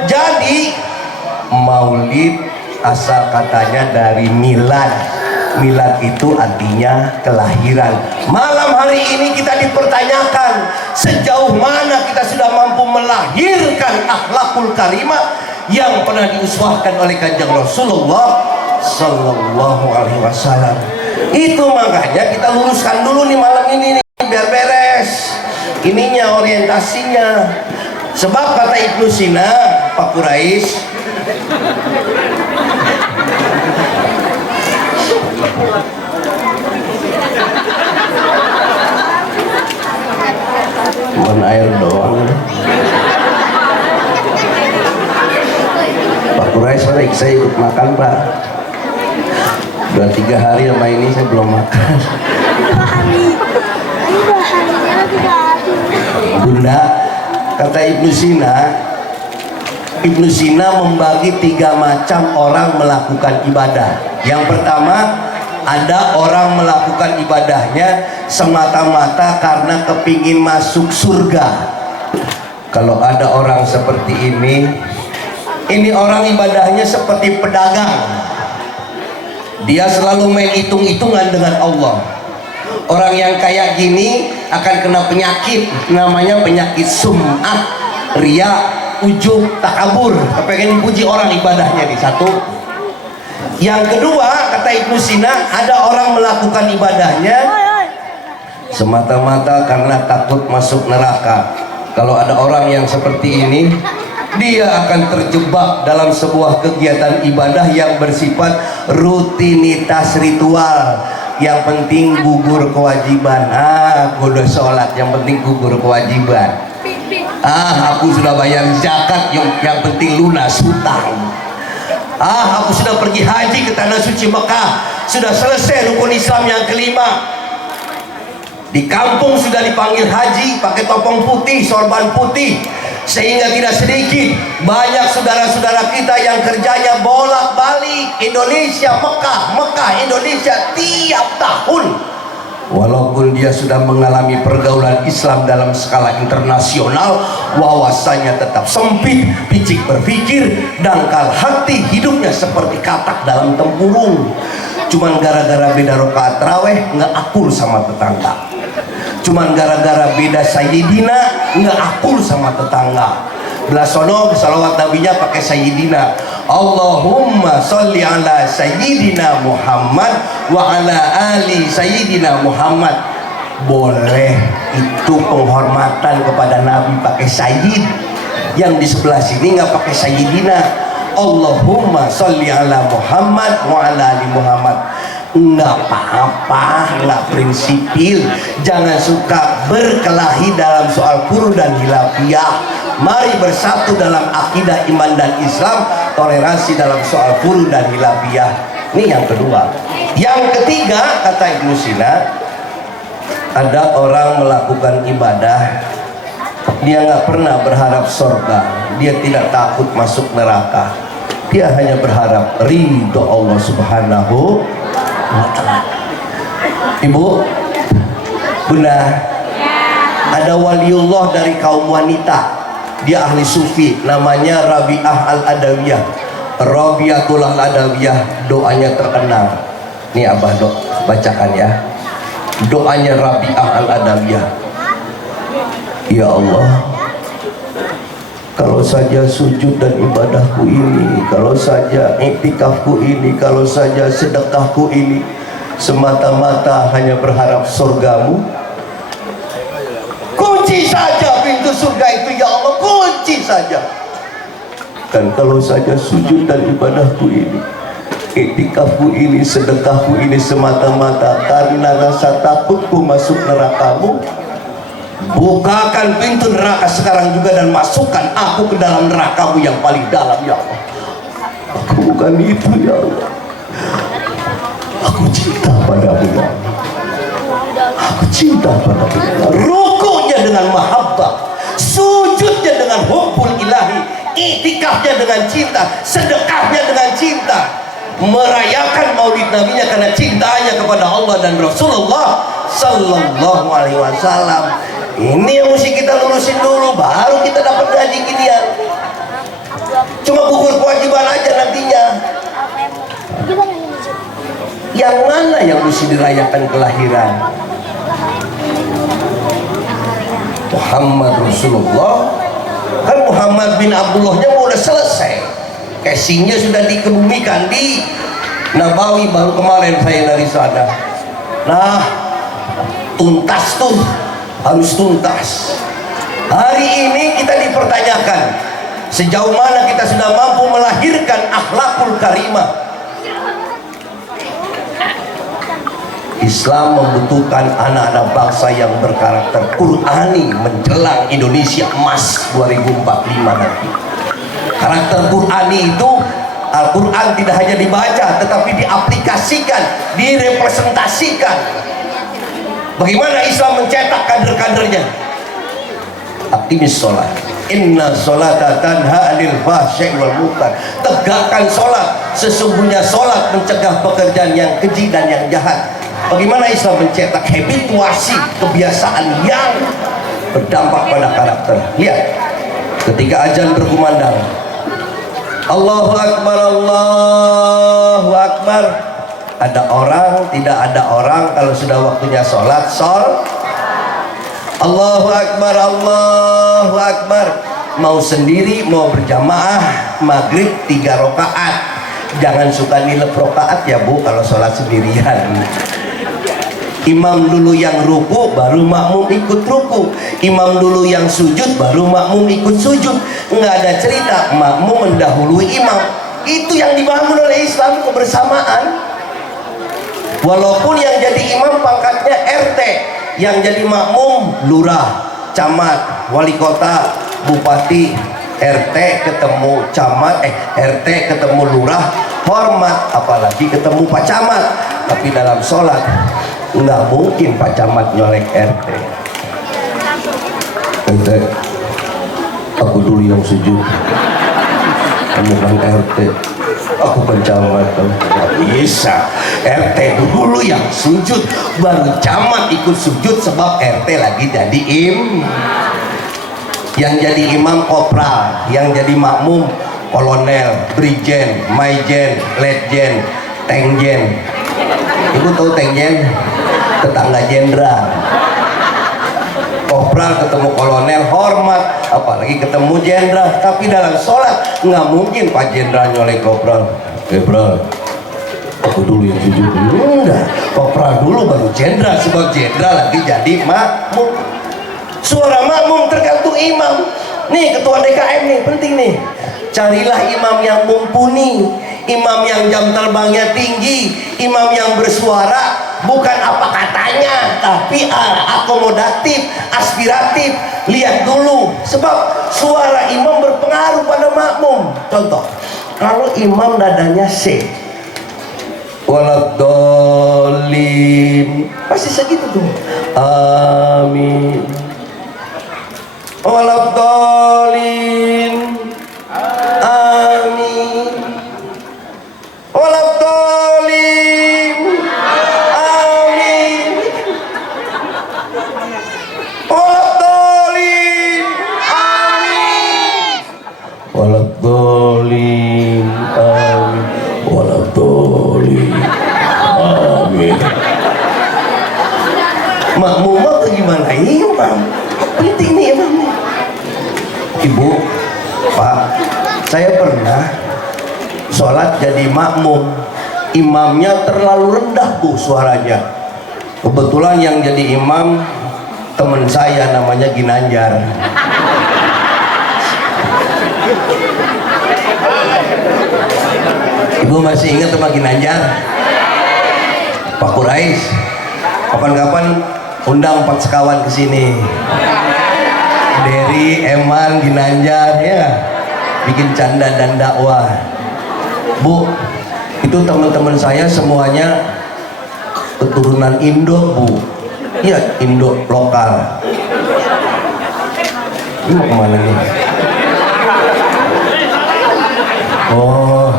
Jadi maulid asal katanya dari milad. Milad itu artinya kelahiran. Malam hari ini kita dipertanyakan sejauh mana kita sudah mampu melahirkan akhlakul karimah yang pernah diuswahkan oleh Kanjeng Rasulullah Sallallahu Alaihi Wasallam. Itu makanya kita luruskan dulu nih malam ini nih, biar beres ininya, orientasinya. Sebab kata Ibnu Sina, Pak Quraisy, cuman air doang. Pak Quraisy, saya ikut makan Pak. 2-3 hari sama ini saya belum makan. Bunda, kata Ibnu Sina membagi 3 macam orang melakukan ibadah. Yang pertama, ada orang melakukan ibadahnya semata-mata karena kepingin masuk surga. Kalau ada orang seperti ini orang ibadahnya seperti pedagang. Dia selalu main hitung-hitungan dengan Allah. Orang yang kayak gini akan kena penyakit, namanya penyakit sum'ah, riya, ujub, takabur, kepengen puji orang ibadahnya di satu. Yang kedua, kata Ibnu Sina, ada orang melakukan ibadahnya semata-mata karena takut masuk neraka. Kalau ada orang yang seperti ini, dia akan terjebak dalam sebuah kegiatan ibadah yang bersifat rutinitas ritual. Yang penting gugur kewajiban. Aku udah sholat, yang penting gugur kewajiban. Aku sudah bayar zakat, yang penting lunas hutang. Aku sudah pergi haji ke tanah suci Mekah, sudah selesai rukun Islam yang kelima. Di kampung sudah dipanggil haji, pakai topeng putih, sorban putih. Sehingga tidak sedikit banyak saudara-saudara kita yang kerjanya bolak-balik Indonesia, Mekah, Indonesia tiap tahun. Walaupun dia sudah mengalami pergaulan Islam dalam skala internasional, wawasannya tetap sempit, picik berpikir, dangkal hati, hidupnya seperti katak dalam tempurung. Cuman gara-gara beda rakaat tarawih nggak akur sama tetangga. Cuman gara-gara beda sayyidina nggak akur sama tetangga. Belah sono salawat nabinya pakai sayyidina. Allahumma sholli ala sayyidina Muhammad wa ala ali sayyidina Muhammad. Boleh, itu penghormatan kepada Nabi pakai sayyid. Yang di sebelah sini nggak pakai sayyidina. Allahumma sholli ala Muhammad wa ala ali Muhammad. Nggak apa-apa, nggak prinsipil. Jangan suka berkelahi dalam soal furu dan khilafiyah. Mari bersatu dalam akidah iman dan Islam, toleransi dalam soal furu dan khilafiyah. Ini yang kedua. Yang ketiga, kata Ibnu Sina, ada orang melakukan ibadah, dia nggak pernah berharap surga, dia tidak takut masuk neraka, dia hanya berharap ridho Allah Subhanahu wa Ta'ala. Ibu, Bunda, ada waliullah dari kaum wanita, dia ahli sufi, namanya Rabi'ah Al-Adawiyah. Rabi'atul Al-Adawiyah, doanya terkenal. Ini Abah bacakan ya. Doanya Rabi'ah Al-Adawiyah. Ya Allah, Kalau saja sujud dan ibadahku ini, kalau saja iktikafku ini, kalau saja sedekahku ini semata-mata hanya berharap surgamu, kunci saja pintu surga itu ya Allah, kunci saja. Dan kalau saja sujud dan ibadahku ini, iktikafku ini, sedekahku ini semata-mata karena rasa takutku masuk nerakamu, bukakan pintu neraka sekarang juga dan masukkan aku ke dalam nerakamu yang paling dalam ya Allah. Aku bukan itu ya Allah, aku cinta padamu ya Allah, aku cinta padamu ya Allah. Rukunya dengan mahabbah, sujudnya dengan hubbul ilahi, iktikafnya dengan cinta, sedekahnya dengan cinta, merayakan maulid nabinya karena cintanya kepada Allah dan Rasulullah sallallahu alaihi wasallam. Ini yang mesti kita lurusin dulu, baru kita dapat gaji ginian. Cuma gugur kewajiban aja nantinya. Yang mana yang mesti dirayakan kelahiran? Muhammad Rasulullah. Kan Muhammad bin Abdullahnya udah selesai, casingnya sudah dikebumikan di Nabawi, baru kemarin saya dari sana. Nah, tuntas tuh, harus tuntas. Hari ini kita dipertanyakan sejauh mana kita sudah mampu melahirkan akhlakul karimah. Islam membutuhkan anak-anak bangsa yang berkarakter Qur'ani menjelang Indonesia emas 2045 nanti. Karakter Qur'ani itu, Al-Quran tidak hanya dibaca tetapi diaplikasikan, direpresentasikan. Bagaimana Islam mencetak kader-kadernya? Aqimis sholat, inna sholata tanha anil fahsya'i wal munkar. Tegakkan sholat, sesungguhnya sholat mencegah pekerjaan yang keji dan yang jahat. Bagaimana Islam mencetak habituasi, kebiasaan yang berdampak pada karakter. Lihat, ketika azan berkumandang, Allahu Akbar, Allahu Akbar, ada orang, tidak ada orang, kalau sudah waktunya sholat, Allahu Akbar, Allahu Akbar. Mau sendiri, mau berjamaah, maghrib 3 rakaat. Jangan suka nilep rakaat ya Bu kalau sholat sendirian. Imam dulu yang ruku, baru makmum ikut ruku. Imam dulu yang sujud, baru makmum ikut sujud. Nggak ada cerita makmum mendahului imam. Itu yang dibangun oleh Islam, kebersamaan. Walaupun yang jadi imam pangkatnya RT, yang jadi makmum lurah, camat, wali kota, bupati, RT ketemu camat, RT ketemu lurah, hormat, apalagi ketemu Pak Camat. Tapi dalam sholat nggak mungkin Pak Camat nyolek RT. RT, aku dulu yang sujud, kamu kan RT, aku kan camat. Nggak bisa, RT dulu yang sujud, baru camat ikut sujud sebab RT lagi jadi yang jadi imam kopral, yang jadi makmum kolonel, brigjen, maijen, letjen, tengjen. Ibu tahu tengjen? Tetangga jenderal. Kopral ketemu kolonel hormat, apalagi ketemu jenderal. Tapi dalam sholat nggak mungkin Pak Jenderal nyolek kopral. Kopral, aku dulu yang sujud. Enggak, kopral dulu baru jenderal, sebab jenderal lagi jadi makmum. Suara makmum tergantung imam. Nih ketua DKM nih, penting nih. Carilah imam yang mumpuni, imam yang jam terbangnya tinggi, imam yang bersuara bukan apa katanya, tapi akomodatif, aspiratif. Lihat dulu, sebab suara imam berpengaruh pada makmum. Contoh, kalau imam nadanya C, waladhdallin, pasti segitu tuh. Amin. Waladhdallin. Amin. Waladhdallin. Amin. Waladhdallin. Amin. Waladhdallin. Amin. Waladhdallin. Amin. Makmum gimana imam? Penting nih imam nih. Ibu, Pak, saya pernah sholat jadi makmum, imamnya terlalu rendah Bu suaranya. Kebetulan yang jadi imam teman saya namanya Ginanjar. Ibu masih ingat sama Ginanjar? Pak Quraisy, kapan-kapan undang 4 sekawan ke sini. Dery, Eman, Ginanjar ya, bikin canda dan dakwah. Bu, itu teman-teman saya semuanya keturunan Indo Bu. Iya, Indo lokal. Ini mau kemana nih? Oh,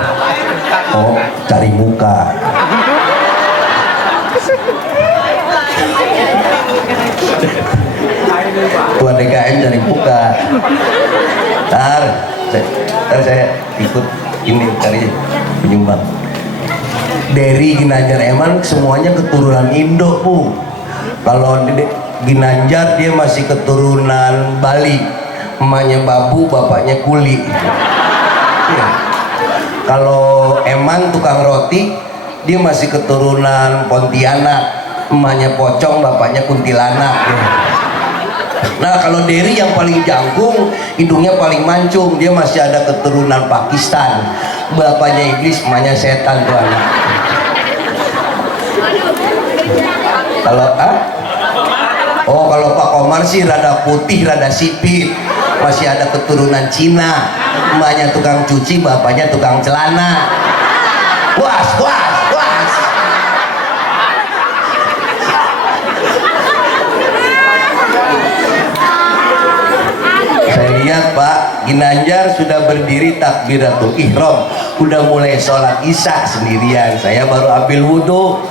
cari muka. Tuan DKM cari muka. Ntar saya ikut ini cari penyumbang. Dery, Ginanjar, Eman semuanya keturunan Indo Bu. Kalau Ginanjar dia masih keturunan Bali, emaknya Babu, bapaknya Kuli. Ya. Kalau Eman tukang roti, dia masih keturunan Pontianak, emaknya Pocong, bapaknya Kuntilanak. Ya. Nah kalau Dery yang paling jangkung, hidungnya paling mancung, dia masih ada keturunan Pakistan, bapaknya iblis, emaknya setan tuh anak. Kalau kalau Pak Komar sih rada putih, rada sipit, masih ada keturunan Cina, emaknya tukang cuci, bapaknya tukang celana. Was. Saya lihat Pak Ginanjar sudah berdiri takbiratul ihram, udah mulai sholat isya sendirian. Saya baru ambil wudhu,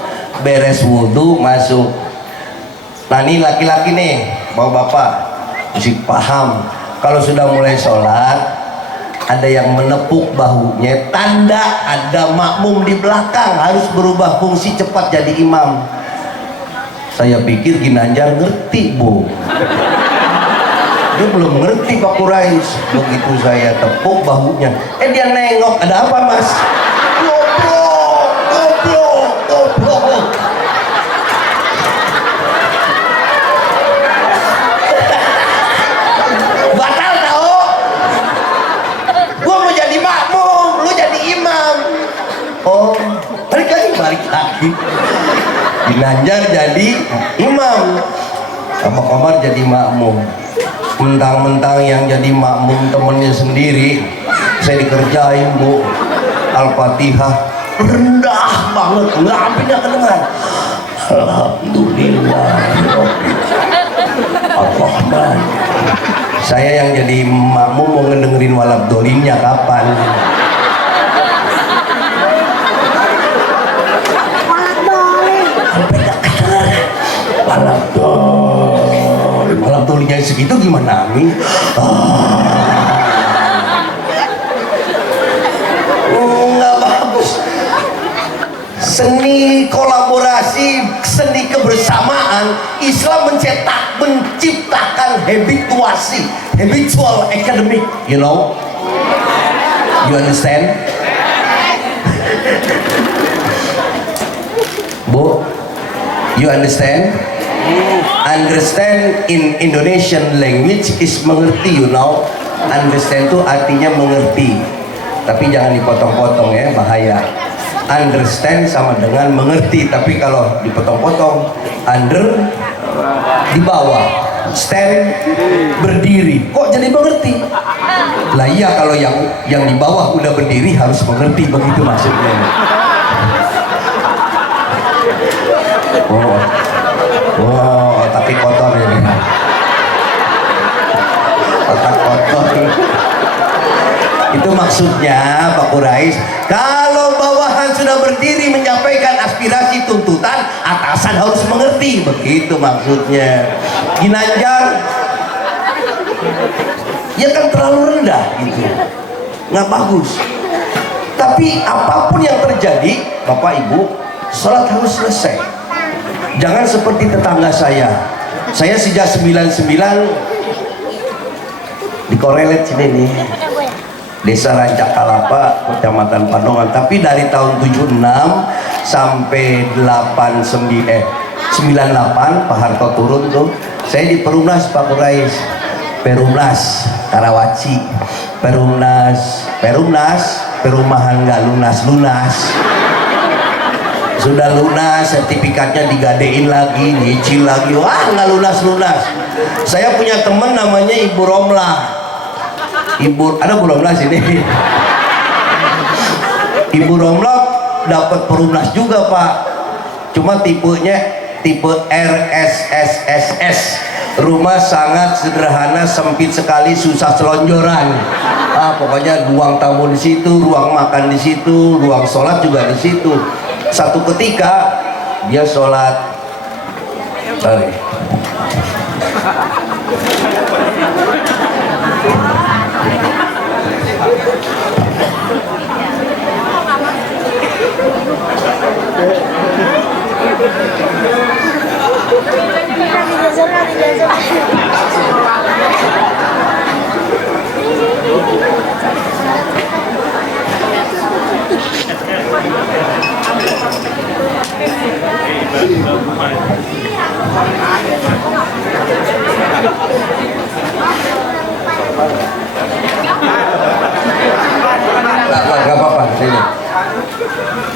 beres wudhu masuk. Nah ini laki-laki nih, bapak mesti paham kalau sudah mulai sholat ada yang menepuk bahunya, tanda ada makmum di belakang, harus berubah fungsi cepat jadi imam. Saya pikir Ginanjar ngerti Bu, dia belum ngerti Pak Quraisy. Begitu saya tepuk bahunya, dia nengok, ada apa Mas? Goblok. Batal tau. Gua mau jadi makmum, lu jadi imam. Oh, balik lagi. Ginanjar jadi imam, sama Komar jadi makmum. Mentang-mentang yang jadi makmum temennya sendiri, saya dikerjain Bu. Al-Fatihah rendah banget, nggak sampai nggak kedengeran. Alhamdulillah Ar-Rahman. Saya yang jadi makmum mau ngedengerin walab dolinnya kapan? Sampai nggak kedengeran walab dolin. Walab dolinnya segitu gimana Ami? Nggak bagus. Seni kolaborasi, seni kebersamaan, Islam menciptakan habitual academic, you know, you understand? Bu, you understand? Understand in Indonesian language is mengerti, you know. Understand itu artinya mengerti, tapi jangan dipotong-potong ya, bahaya. Understand sama dengan mengerti, tapi kalau dipotong-potong, under di bawah, stand berdiri, kok jadi mengerti? Lah iya, kalau yang di bawah udah berdiri harus mengerti, begitu maksudnya. Oh, otaknya kotor ini. Otak kotor. Itu maksudnya Pak Quraisy, kalau bawahan sudah berdiri menyampaikan aspirasi tuntutan, atasan harus mengerti, begitu maksudnya. Ginanjar ya kan terlalu rendah gitu, nggak bagus. Tapi apapun yang terjadi Bapak Ibu, sholat harus selesai. Jangan seperti tetangga saya sejak 99 di korelet sini nih, Desa Rancakalapa, Kecamatan Pandongan. Tapi dari tahun 76 sampai 98 Pak Harto turun tuh, saya di Perumnas Pak Kurais, Perumnas Karawaci, Perumnas perumahan nggak lunas. Sudah lunas, sertifikatnya digadein lagi, nyicil lagi, wah nggak lunas. Saya punya temen namanya Ibu Romlah. Ada Bu Romlah sini. Ibu Romlah dapat Perumnas juga Pak. Cuma tipenya tipe RSSSS. Rumah sangat sederhana, sempit sekali, susah selonjoran. Pokoknya ruang tamu di situ, ruang makan di situ, ruang sholat juga di situ. Satu ketika dia sholat, sorry, nggak apa-apa sini.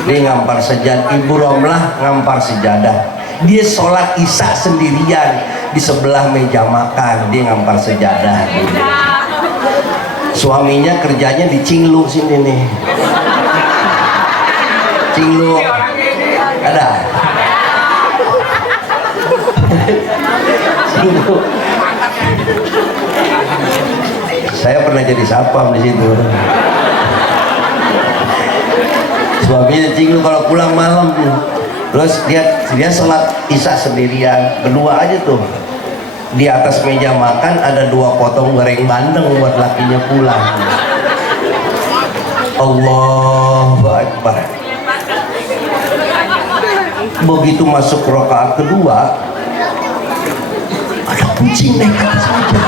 Dia ngampar sejadah. Ibu Romlah ngampar sejadah. Dia sholat isya sendirian di sebelah meja makan. Dia ngampar sejadah. Suaminya kerjanya di Cinglu sini nih. Cinglu ada. Cinglu. Saya pernah jadi sapam di situ. Suaminya Cinglu kalau pulang malam, terus dia sholat isya sendirian, berdua aja tuh. Di atas meja makan ada 2 potong goreng bandeng buat lakinya pulang. Allahu Akbar. Begitu masuk rakaat kedua, ada kucing naik ke atas meja.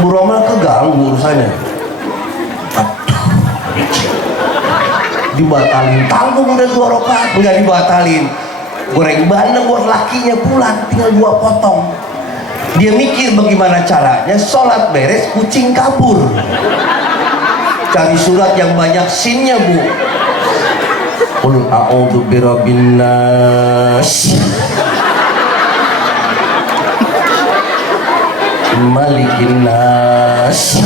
Bu Romlah keganggu urusannya. Dibatalin, tanggung udah 2 rakaat, nggak dibatalin. Goreng bandeng buat lakinya pulang, tinggal 2 potong. Dia mikir bagaimana caranya sholat beres, kucing kabur. Cari surat yang banyak sinnya Bu. Qul a'udzu birabbin nas, malikin nas.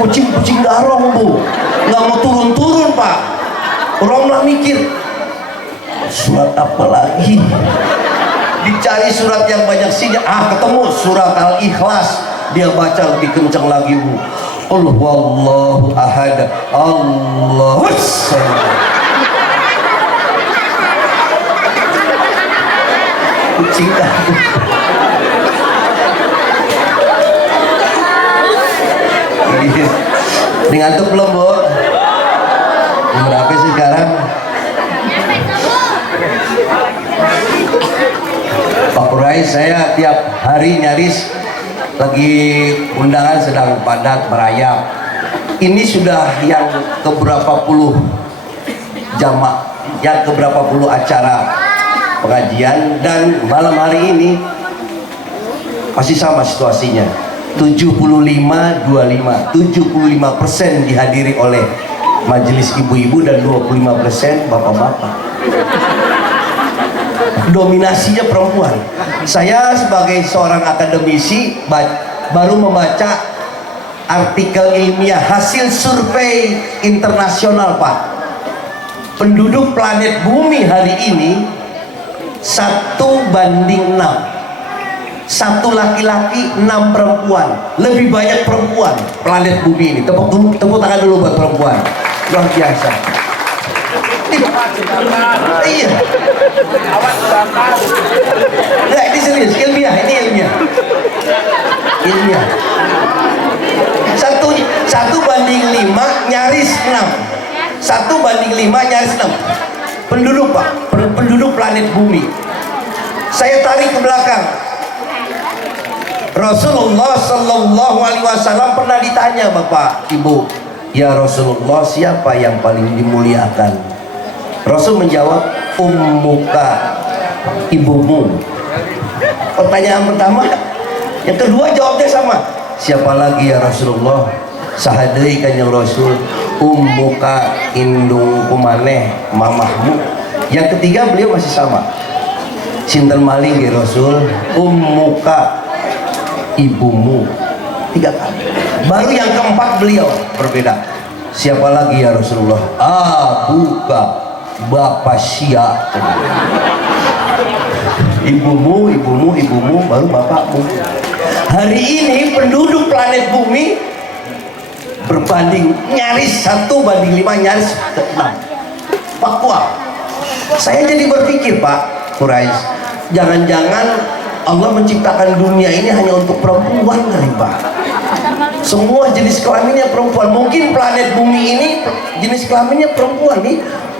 Kucing darong Bu, nggak mau turun Pak. Romlah mikir, surat apa lagi? Dicari surat yang banyak sinnya, ketemu surat Al-Ikhlas. Dia baca lebih kencang lagi Bu. Qul huwallahu ahad, Allahus samad. Kucing darong. Ini ngantuk belum Bu? Jam berapa sih sekarang? Pak Kurais, saya tiap hari nyaris lagi undangan sedang padat merayap. Ini sudah yang keberapa puluh yang keberapa puluh acara pengajian, dan malam hari ini masih sama situasinya. 75-25, 75% dihadiri oleh majelis ibu-ibu dan 25% bapak-bapak. Dominasinya perempuan. Saya sebagai seorang akademisi baru membaca artikel ilmiah hasil survei internasional Pak. Penduduk planet bumi hari ini 1:6. 1 laki-laki 6 perempuan. Lebih banyak perempuan planet bumi ini. Tepuk tangan dulu buat perempuan. Luar biasa. Iya. Nah, ini serius, ilmiah, ini ilmiah. 1:5 nyaris 6. 1:5 nyaris 6. Penduduk Pak, penduduk planet bumi. Saya tarik ke belakang. Rasulullah Sallallahu Alaihi Wasallam pernah ditanya Bapak Ibu, ya Rasulullah, siapa yang paling dimuliakan? Rasul menjawab, ummuka, ibumu. Pertanyaan pertama. Yang kedua jawabnya sama, siapa lagi ya Rasulullah? Sahadai kanjeng Rasul, ummuka, indung kumaneh, mamahmu. Yang ketiga beliau masih sama, sinten maling ya Rasul, ummuka, ibumu. 3 kali. Baru yang keempat beliau berbeda, siapa lagi ya Rasulullah? Abuka, bapak sia. Ibumu, ibumu, ibumu, baru bapakmu. Hari ini penduduk planet bumi berbanding nyaris 1 banding 5, nyaris 6. Pak Kuah, saya jadi berpikir Pak Quraisy, jangan-jangan Allah menciptakan dunia ini hanya untuk perempuan kali Pak. Semua jenis kelaminnya perempuan. Mungkin planet bumi ini jenis kelaminnya perempuan nih.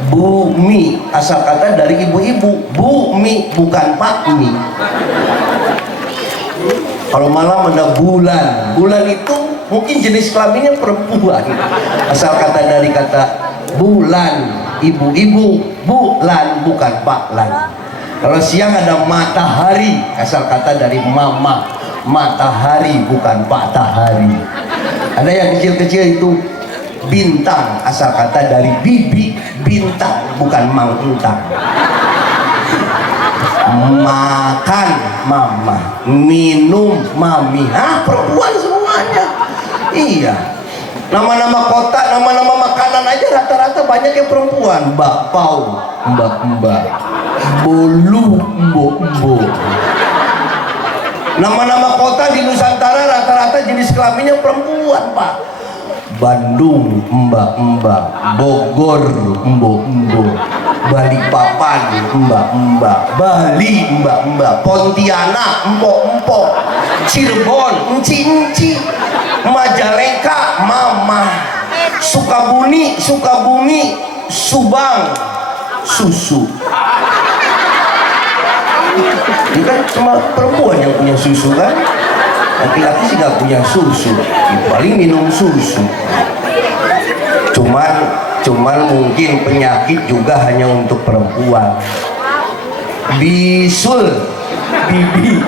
Bumi asal kata dari ibu-ibu, bumi bukan pakmi. Kalau malam ada bulan, bulan itu mungkin jenis kelaminnya perempuan, asal kata dari kata bulan, ibu-ibu, bulan bukan paklan. Kalau siang ada matahari, asal kata dari mama, matahari bukan patahari. Ada yang kecil-kecil itu bintang, asal kata dari bibi, bintang bukan mangentang. Makan mama, minum mami, perempuan semuanya. Iya, nama-nama kota, nama-nama makanan aja rata-rata banyak yang perempuan. Bakpao, mbak-mbak, bolu, mbo-mbo. Nama-nama kota di Nusantara rata-rata jenis kelaminnya perempuan Pak. Bandung, mbak-mbak, Bogor, mbok-mbok, Balikpapan, mbak-mbak, Bali, mbak-mbak, Pontianak, empok-empok, Cirebon, enci-enci, Majalengka, mama, Sukabumi, Subang, susu. Ini kan cuma perempuan yang punya susu kan? Laki-laki sih nggak punya susu, paling minum susu. Cuman mungkin penyakit juga hanya untuk perempuan. Bisul, bibi,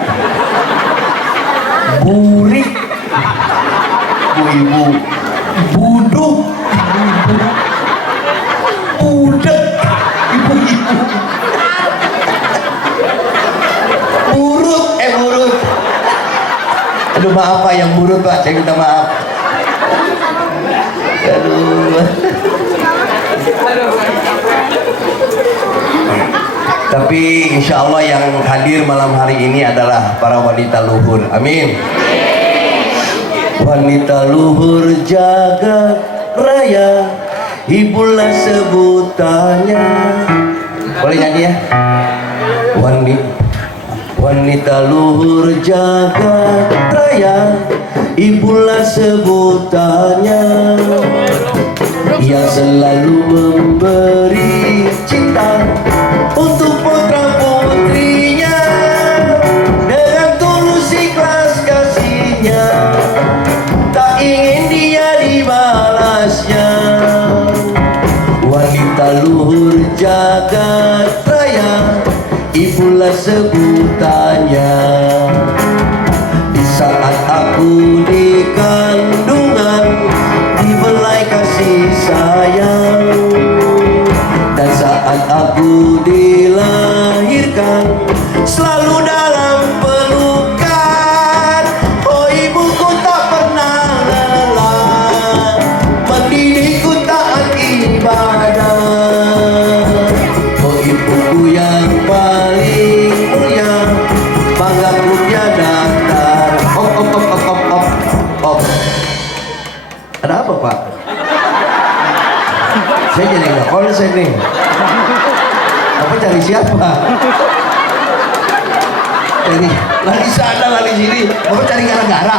burik, ibu, buduk, budek, ibu-ibu, burut, burut. Aduh, maaf Pak, yang burut Pak, saya minta maaf. Aduh. Tapi insya Allah yang hadir malam hari ini adalah para wanita luhur. Amin. Wanita luhur jagat raya, ibulah sebutannya. Boleh nyanyi ya? Wanita luhur jagat raya, ibulah sebutannya, yang selalu memberi cinta untuk putra putrinya, dengan tulus ikhlas kasihnya, tak ingin dia dibalasnya. Wanita luhur jagat raya, ibulah sebutannya. Di saat aku di kandungan, dibelai kasih sayang, dan saat aku dilahirkan, selalu dalam pelukan. Oh ibuku tak pernah lelah, mendidikku taat ibadah. Oh ibuku yang paling mulia, banggaku tiada tara. Ada apa Pak? Saya jadi nggak konsen nih. Apa cari siapa? Cari lari sana lari sini. Bapak cari gara-gara.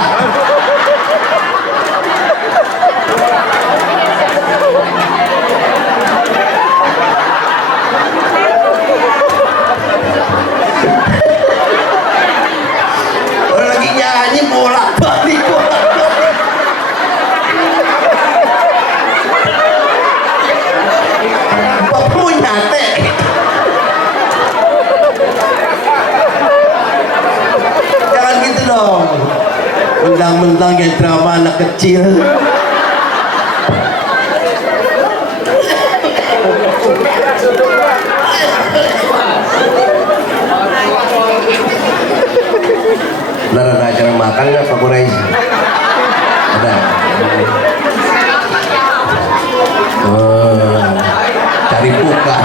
nontonnya drama anak kecil. Benar ada acara makan nggak Pak Quraisy? Ada. Oh, cari buka.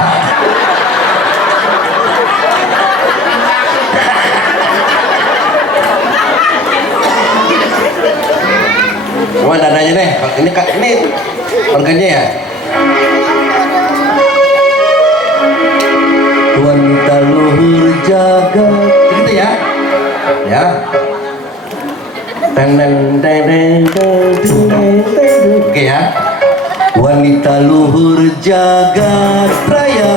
Cuma dananya deh, ini organnya ya. Wanita luhur jagat, gitu ya. Ya. Oke ya. Wanita luhur jagat raya,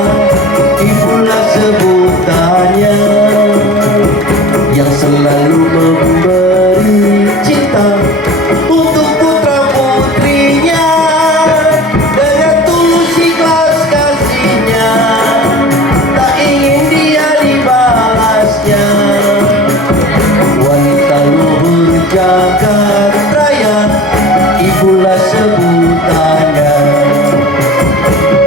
ibulah sebutannya, yang selalu memberi cinta untuk putra putrinya, dengan tulus ikhlas kasihnya, tak ingin dia dibalasnya. Wanita luhur jagat raya, ibulah sebutannya.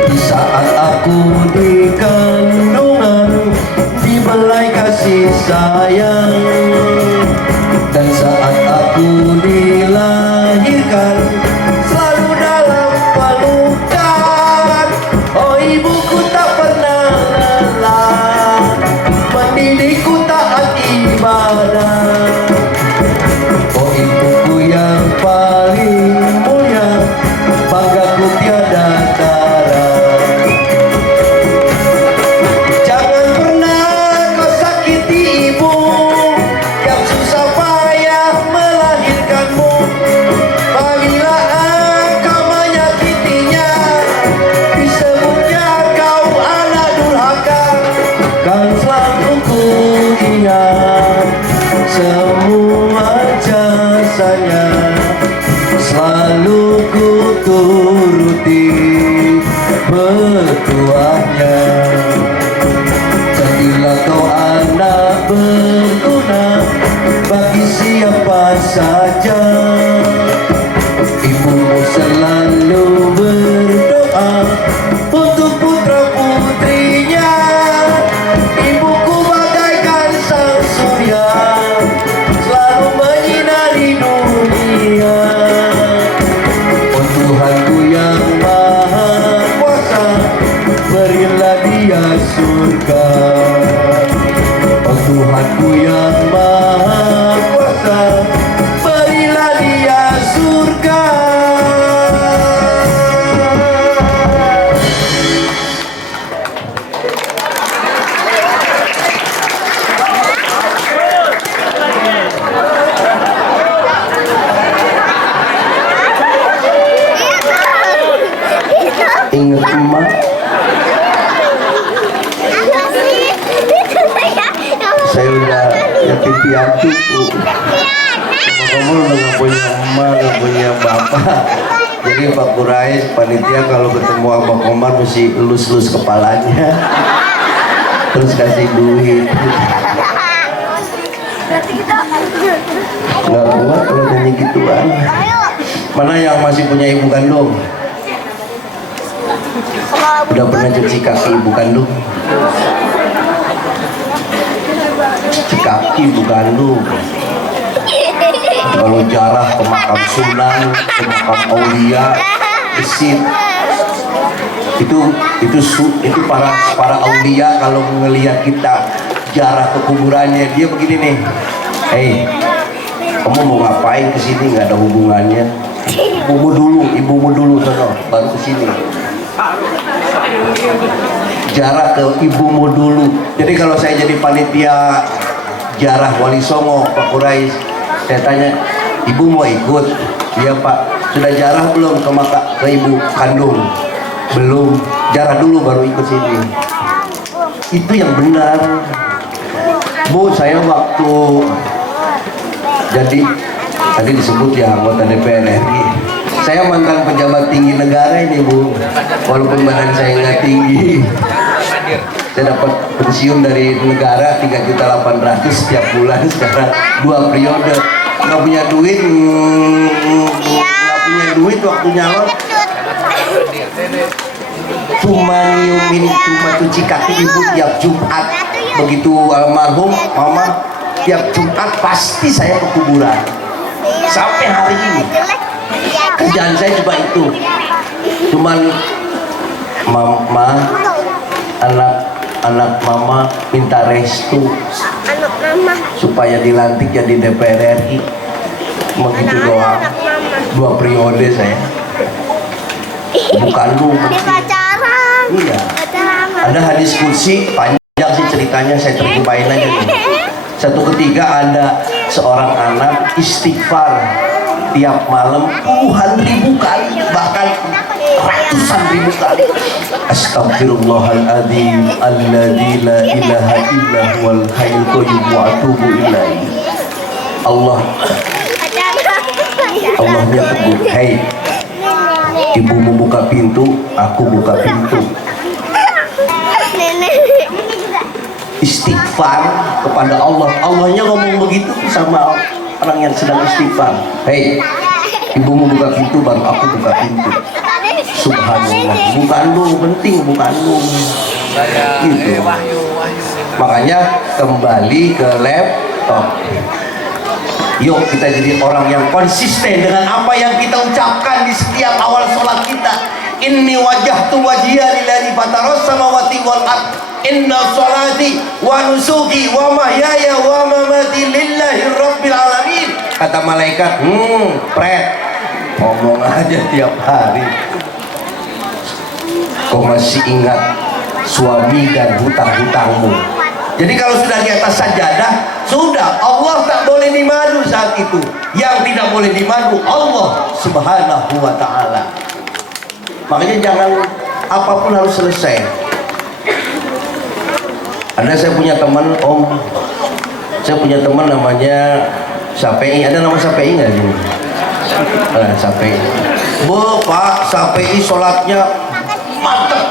Di saat aku di kandungan, dibelai kasih sayang, dan saat aku dilahirkan, selalu dalam pelukan. Oh, ibuku tak pernah lelah mendidikku taat ibadah. Oh, ibuku yang paling mulia, banggaku tiada tara. Jangan pernah kau sakiti ibu yang susah payah melahirkanmu. Apabila engkau menyakitinya, disebutnya kau anak durhaka. Kan selalu ku ingat semua jasanya, selalu ku turuti petuahnya. Jadilah kau anak berguna bagi siapa saja. Ibumu selalu berdoa untuk putra putrinya. Ibuku bagaikan sang surya, selalu menyinari dunia. Oh Tuhanku yang maha kuasa, berilah dia surga. Oh Tuhanku yang maha kuasa, berilah dia surga. Ingat emak, saya udah yatim piatu Bu. Kamu udah gak punya emak, gak punya bapak. Jadi Pak Quraisy panitia kalau ketemu Abang Komar mesti elus-elus kepalanya, terus kasih duit. Gak kuat kalau nyanyi gituan. Mana yang masih punya ibu kandung? Udah pernah cuci kaki ibu kandung? Cuci kaki ibu kandung. Kalau jarah ke makam Sunan, ke makam Aulia, besit. Itu para Aulia kalau ngelihat kita jarah ke kuburannya, dia begini nih. Hei, kamu mau ngapain kesini? Nggak ada hubungannya. Ibumu dulu sono, baru kesini. Jarah ke ibumu dulu. Jadi kalau saya jadi panitia jarah Wali Songo Pak Quraisy, saya tanya, ibu mau ikut? Iya Pak. Sudah jarah belum ke ibu kandung? Belum. Jarah dulu baru ikut sini. Itu yang benar. Bu, saya waktu jadi tadi disebut ya anggota DPR RI, saya mantan pejabat tinggi negara ini Bu, walaupun badan saya nggak tinggi. Saya dapat pensiun dari negara 3.800.000 setiap bulan sekarang 2 periode. nggak punya duit, nggak punya duit waktu nyalon. Cuma nyiumin, cuma cuci kaki ibu tiap Jumat. Begitu almarhum mama, tiap Jumat pasti saya ke kuburan. Sampai hari ini kerjaan saya cuma itu. Cuman mama, anak mama minta restu supaya dilantik jadi DPR RI. Begitu doang. 2 periode saya. Bukan lu. Iya. Ada hadis kursi panjang sih ceritanya, saya terjemahin aja nih. Satu ketika ada seorang anak istighfar tiap malam puluhan ribu kali, bahkan ratusan ribu kali. Astagfirullahaladzim alladzi la ilaha illa huwal hayyul qayyum wa atubu ilaihi. Allahnya tegur, hei ibumu buka pintu, aku buka pintu. Istighfar kepada Allah. Allahnya ngomong begitu sama orang yang sedang istighfar. Hei, ibumu buka pintu baru aku buka pintu. Subhanallah. Bukan lu, penting bukan lu. Gitu. Makanya kembali ke laptop. Yuk kita jadi orang yang konsisten dengan apa yang kita ucapkan di setiap awal sholat kita. Inni wajjahtu wajhiya lillazi fataras samawati wal ard. Inna sholati wa nusuki wa mahyaya wa mamati lillahi rabbil alamin. Kata malaikat, pret, ngomong aja tiap hari. Kau masih ingat suami dan hutang-hutangmu. Jadi kalau sudah di atas sajadah, sudah, Allah tak boleh dimadu saat itu. Yang tidak boleh dimadu Allah subhanahu wa ta'ala. Makanya jangan apapun harus selesai. Saya punya teman, Om. Saya punya teman namanya Sapei. Ada nama Sapei nggak sini? Sapei. Bu, Pak, Sapei sholatnya mantap.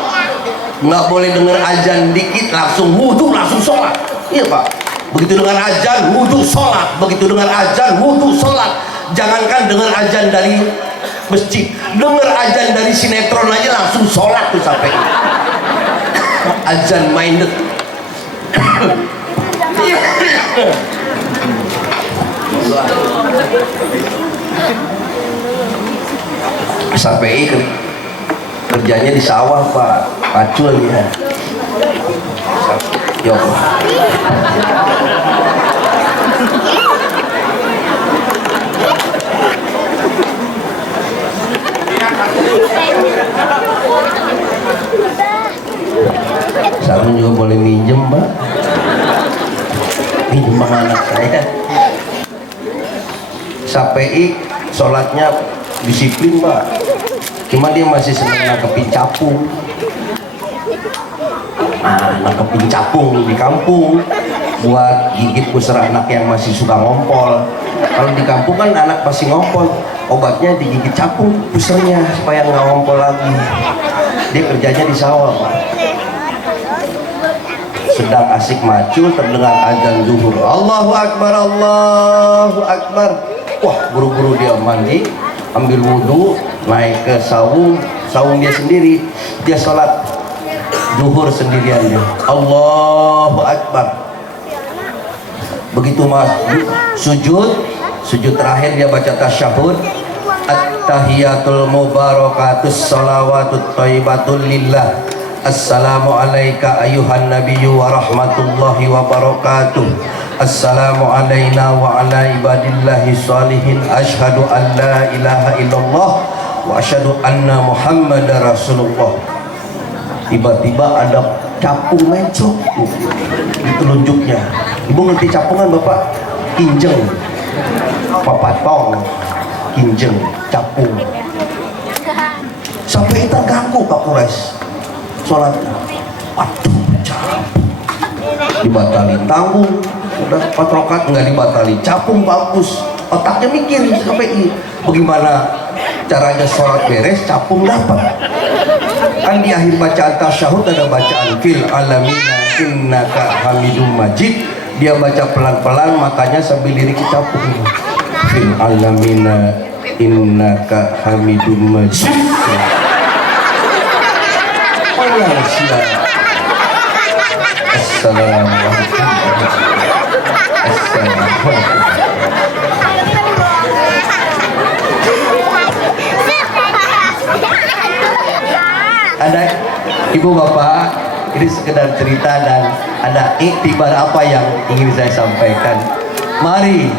Nggak boleh dengar azan dikit langsung wudhu, langsung sholat. Iya Pak. Begitu dengar azan wudhu sholat. Begitu dengar azan wudhu sholat. Jangankan dengar azan dari masjid, dengar azan dari sinetron aja langsung sholat tuh sampai. Azan minded. Sampai kerjanya di sawah Pak, pacul ya. Yuk. Sarung juga boleh minjem Mbak. Minjem sama anak saya. Sapei sholatnya disiplin Mbak. Cuma dia masih senang nangkepin capung. Nangkepin capung di kampung buat gigit pusar anak yang masih suka ngompol. Kalau di kampung kan anak masih ngompol, obatnya digigit capung pusarnya supaya nggak ngompol lagi. Dia kerjanya di sawah Pak. Sedang asik macul terdengar azan zuhur. Allahu Akbar, Allahu Akbar. Wah, buru-buru dia mandi, ambil wudhu, naik ke saung dia sendiri, dia sholat zuhur sendirian dia. Allahu Akbar. Begitu sujud terakhir dia baca tasyahud. At-tahiyatul mubarakatus salawatut thayyibatul lillah. Assalamu alayka ayuhan nabiyyu wa rahmatullahi wa barakatuh. Assalamu alayna wa ala ibadillahi salihin. Ashhadu an la ilaha illallah wa ashhadu anna muhammadar rasulullah. Tiba-tiba ada capung mencok di telunjuknya. Ibu ngerti capungan Bapak? Kinjeng, papatong, kinjeng, capung. Sampai terganggu Pak Kures sholatnya. Aduh, capung dibatalin, tanggung udah 4 rakaat nggak dibatalin, capung bagus. Otaknya mikir sampai bagaimana caranya sholat beres, capung dapat. Kan di akhir bacaan tasyahud ada bacaan fil alamina innaka hamidum majid. Dia baca pelan-pelan, matanya sambil lirik capung. fil alamina innaka hamidum majid. Assalamualaikum. Ada ibu bapak, ini sekedar cerita dan ada iktibar apa yang ingin saya sampaikan. Mari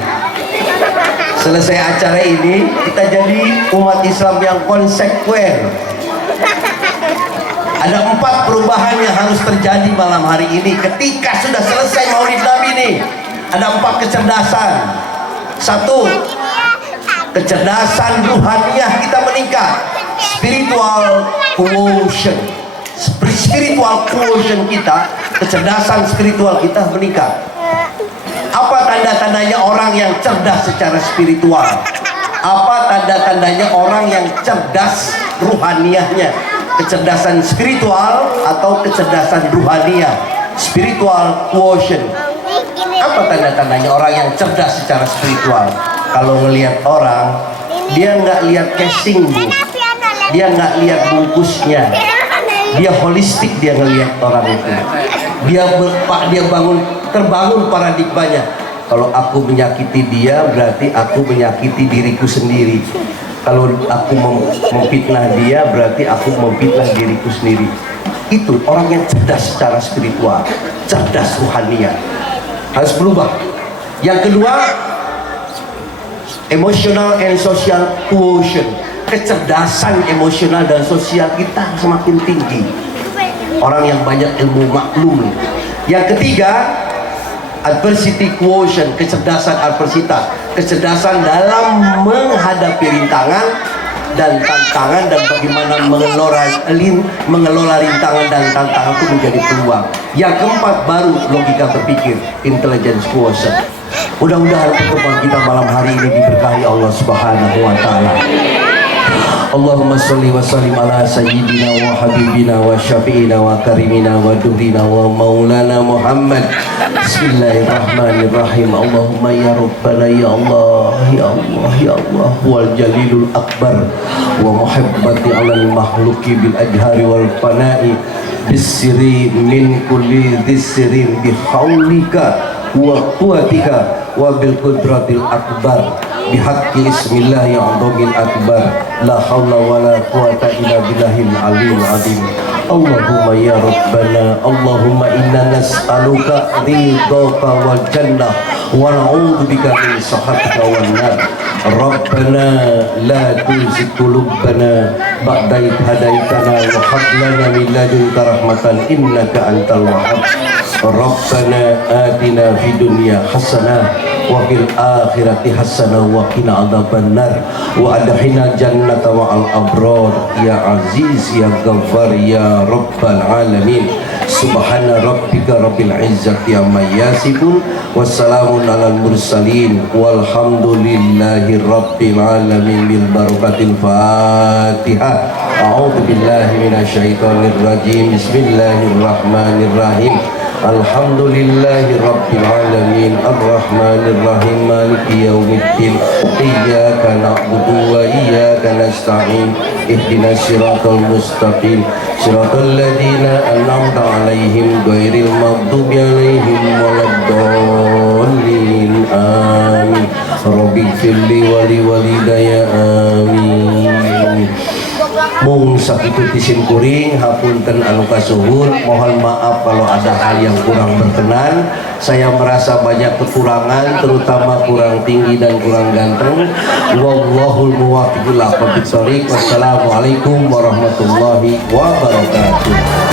selesai acara ini kita jadi umat Islam yang konsekuen. Ada 4 perubahan yang harus terjadi malam hari ini ketika sudah selesai Maulid Nabi ini. Ada 4 kecerdasan. 1, kecerdasan ruhaniah kita meningkat. Spiritual quotient. Spiritual quotient kita, kecerdasan spiritual kita meningkat. Apa tanda-tandanya orang yang cerdas secara spiritual? Apa tanda-tandanya orang yang cerdas ruhaniahnya? Kecerdasan spiritual atau kecerdasan ruhaniah? Spiritual quotient. Apa tanda-tandanya orang yang cerdas secara spiritual? Kalau ngelihat orang, dia nggak lihat casing, Bu. Dia nggak lihat bungkusnya. Dia holistik, dia ngelihat orang itu. Dia terbangun paradigmanya. Kalau aku menyakiti dia, berarti aku menyakiti diriku sendiri. Kalau aku memfitnah dia, berarti aku memfitnah diriku sendiri. Itu orang yang cerdas secara spiritual, cerdas ruhaniah. Harus berubah. Yang kedua, emotional and social quotient. Kecerdasan emosional dan sosial kita semakin tinggi. Orang yang banyak ilmu maklum. Yang ketiga, adversity quotient, kecerdasan adversitas, kecerdasan dalam menghadapi rintangan dan tantangan dan bagaimana mengelola rintangan dan tantangan itu menjadi peluang. Yang keempat, baru logika berpikir, intelligence quotient. Mudah-mudahan pertemuan kita malam hari ini diberkahi Allah Subhanahu wa taala. Allahumma salli wa sallim ala sayyidina wa habibina wa syafi'ina wa karimina wa duhrina wa maulana Muhammad. Bismillahirrahmanirrahim. Allahumma ya Rabbana ya Allah ya Allah ya Allah wal jalilul akbar wa muhabbati alal mahluki bil ajhari wal fana'i bisiri min kulli dhisirin bihaulika wa quwatika wa bil qudratil akbar bihaqqi ismillah yang adhamil akbar la hawla wa la quwata illa billahil aliyil azim. Allahumma ya Rabbana Allahumma inna nas'aluka ridhaka wal jannah wa na'udzu bika min sakhatika wan nar. Rabbana la tuzigh qulubana ba'da idh hadaitana wa hab lana min ladunka rahmatan innaka antal wahhab. Rabbana atina fid dunya hasanah wa fil akhirati hasanah wa qina adzabannar wa adkhilna jannata ma'al abrar ya aziz ya ghaffar ya rabbal alamin. Subhana rabbika rabbil izzati amma yasifun wassalamun alal mursalin walhamdulillahi rabbil alamin bil barakatil Fatihah. A'udzu billahi minasyaitonir rajim. Bismillahirrahmanirrahim. Alhamdulillahi rabbil alamin arrahmanir rahim maliki yaumiddin iyyaka na'budu wa iyyaka nasta'in ihdinas siratal mustaqim siratal ladzina an'amta 'alaihim ghairil maghdubi 'alaihim waladdallin amin. Rabbighfirli wa liwalidayya amin. Mung sakitu tisin kuring hapunten anu kasuhun, mohon maaf kalau ada hal yang kurang berkenan. Saya merasa banyak kekurangan, terutama kurang tinggi dan kurang ganteng. Wallahul muwaffiq ila aqwamit thoriq. Wassalamualaikum warahmatullahi wabarakatuh.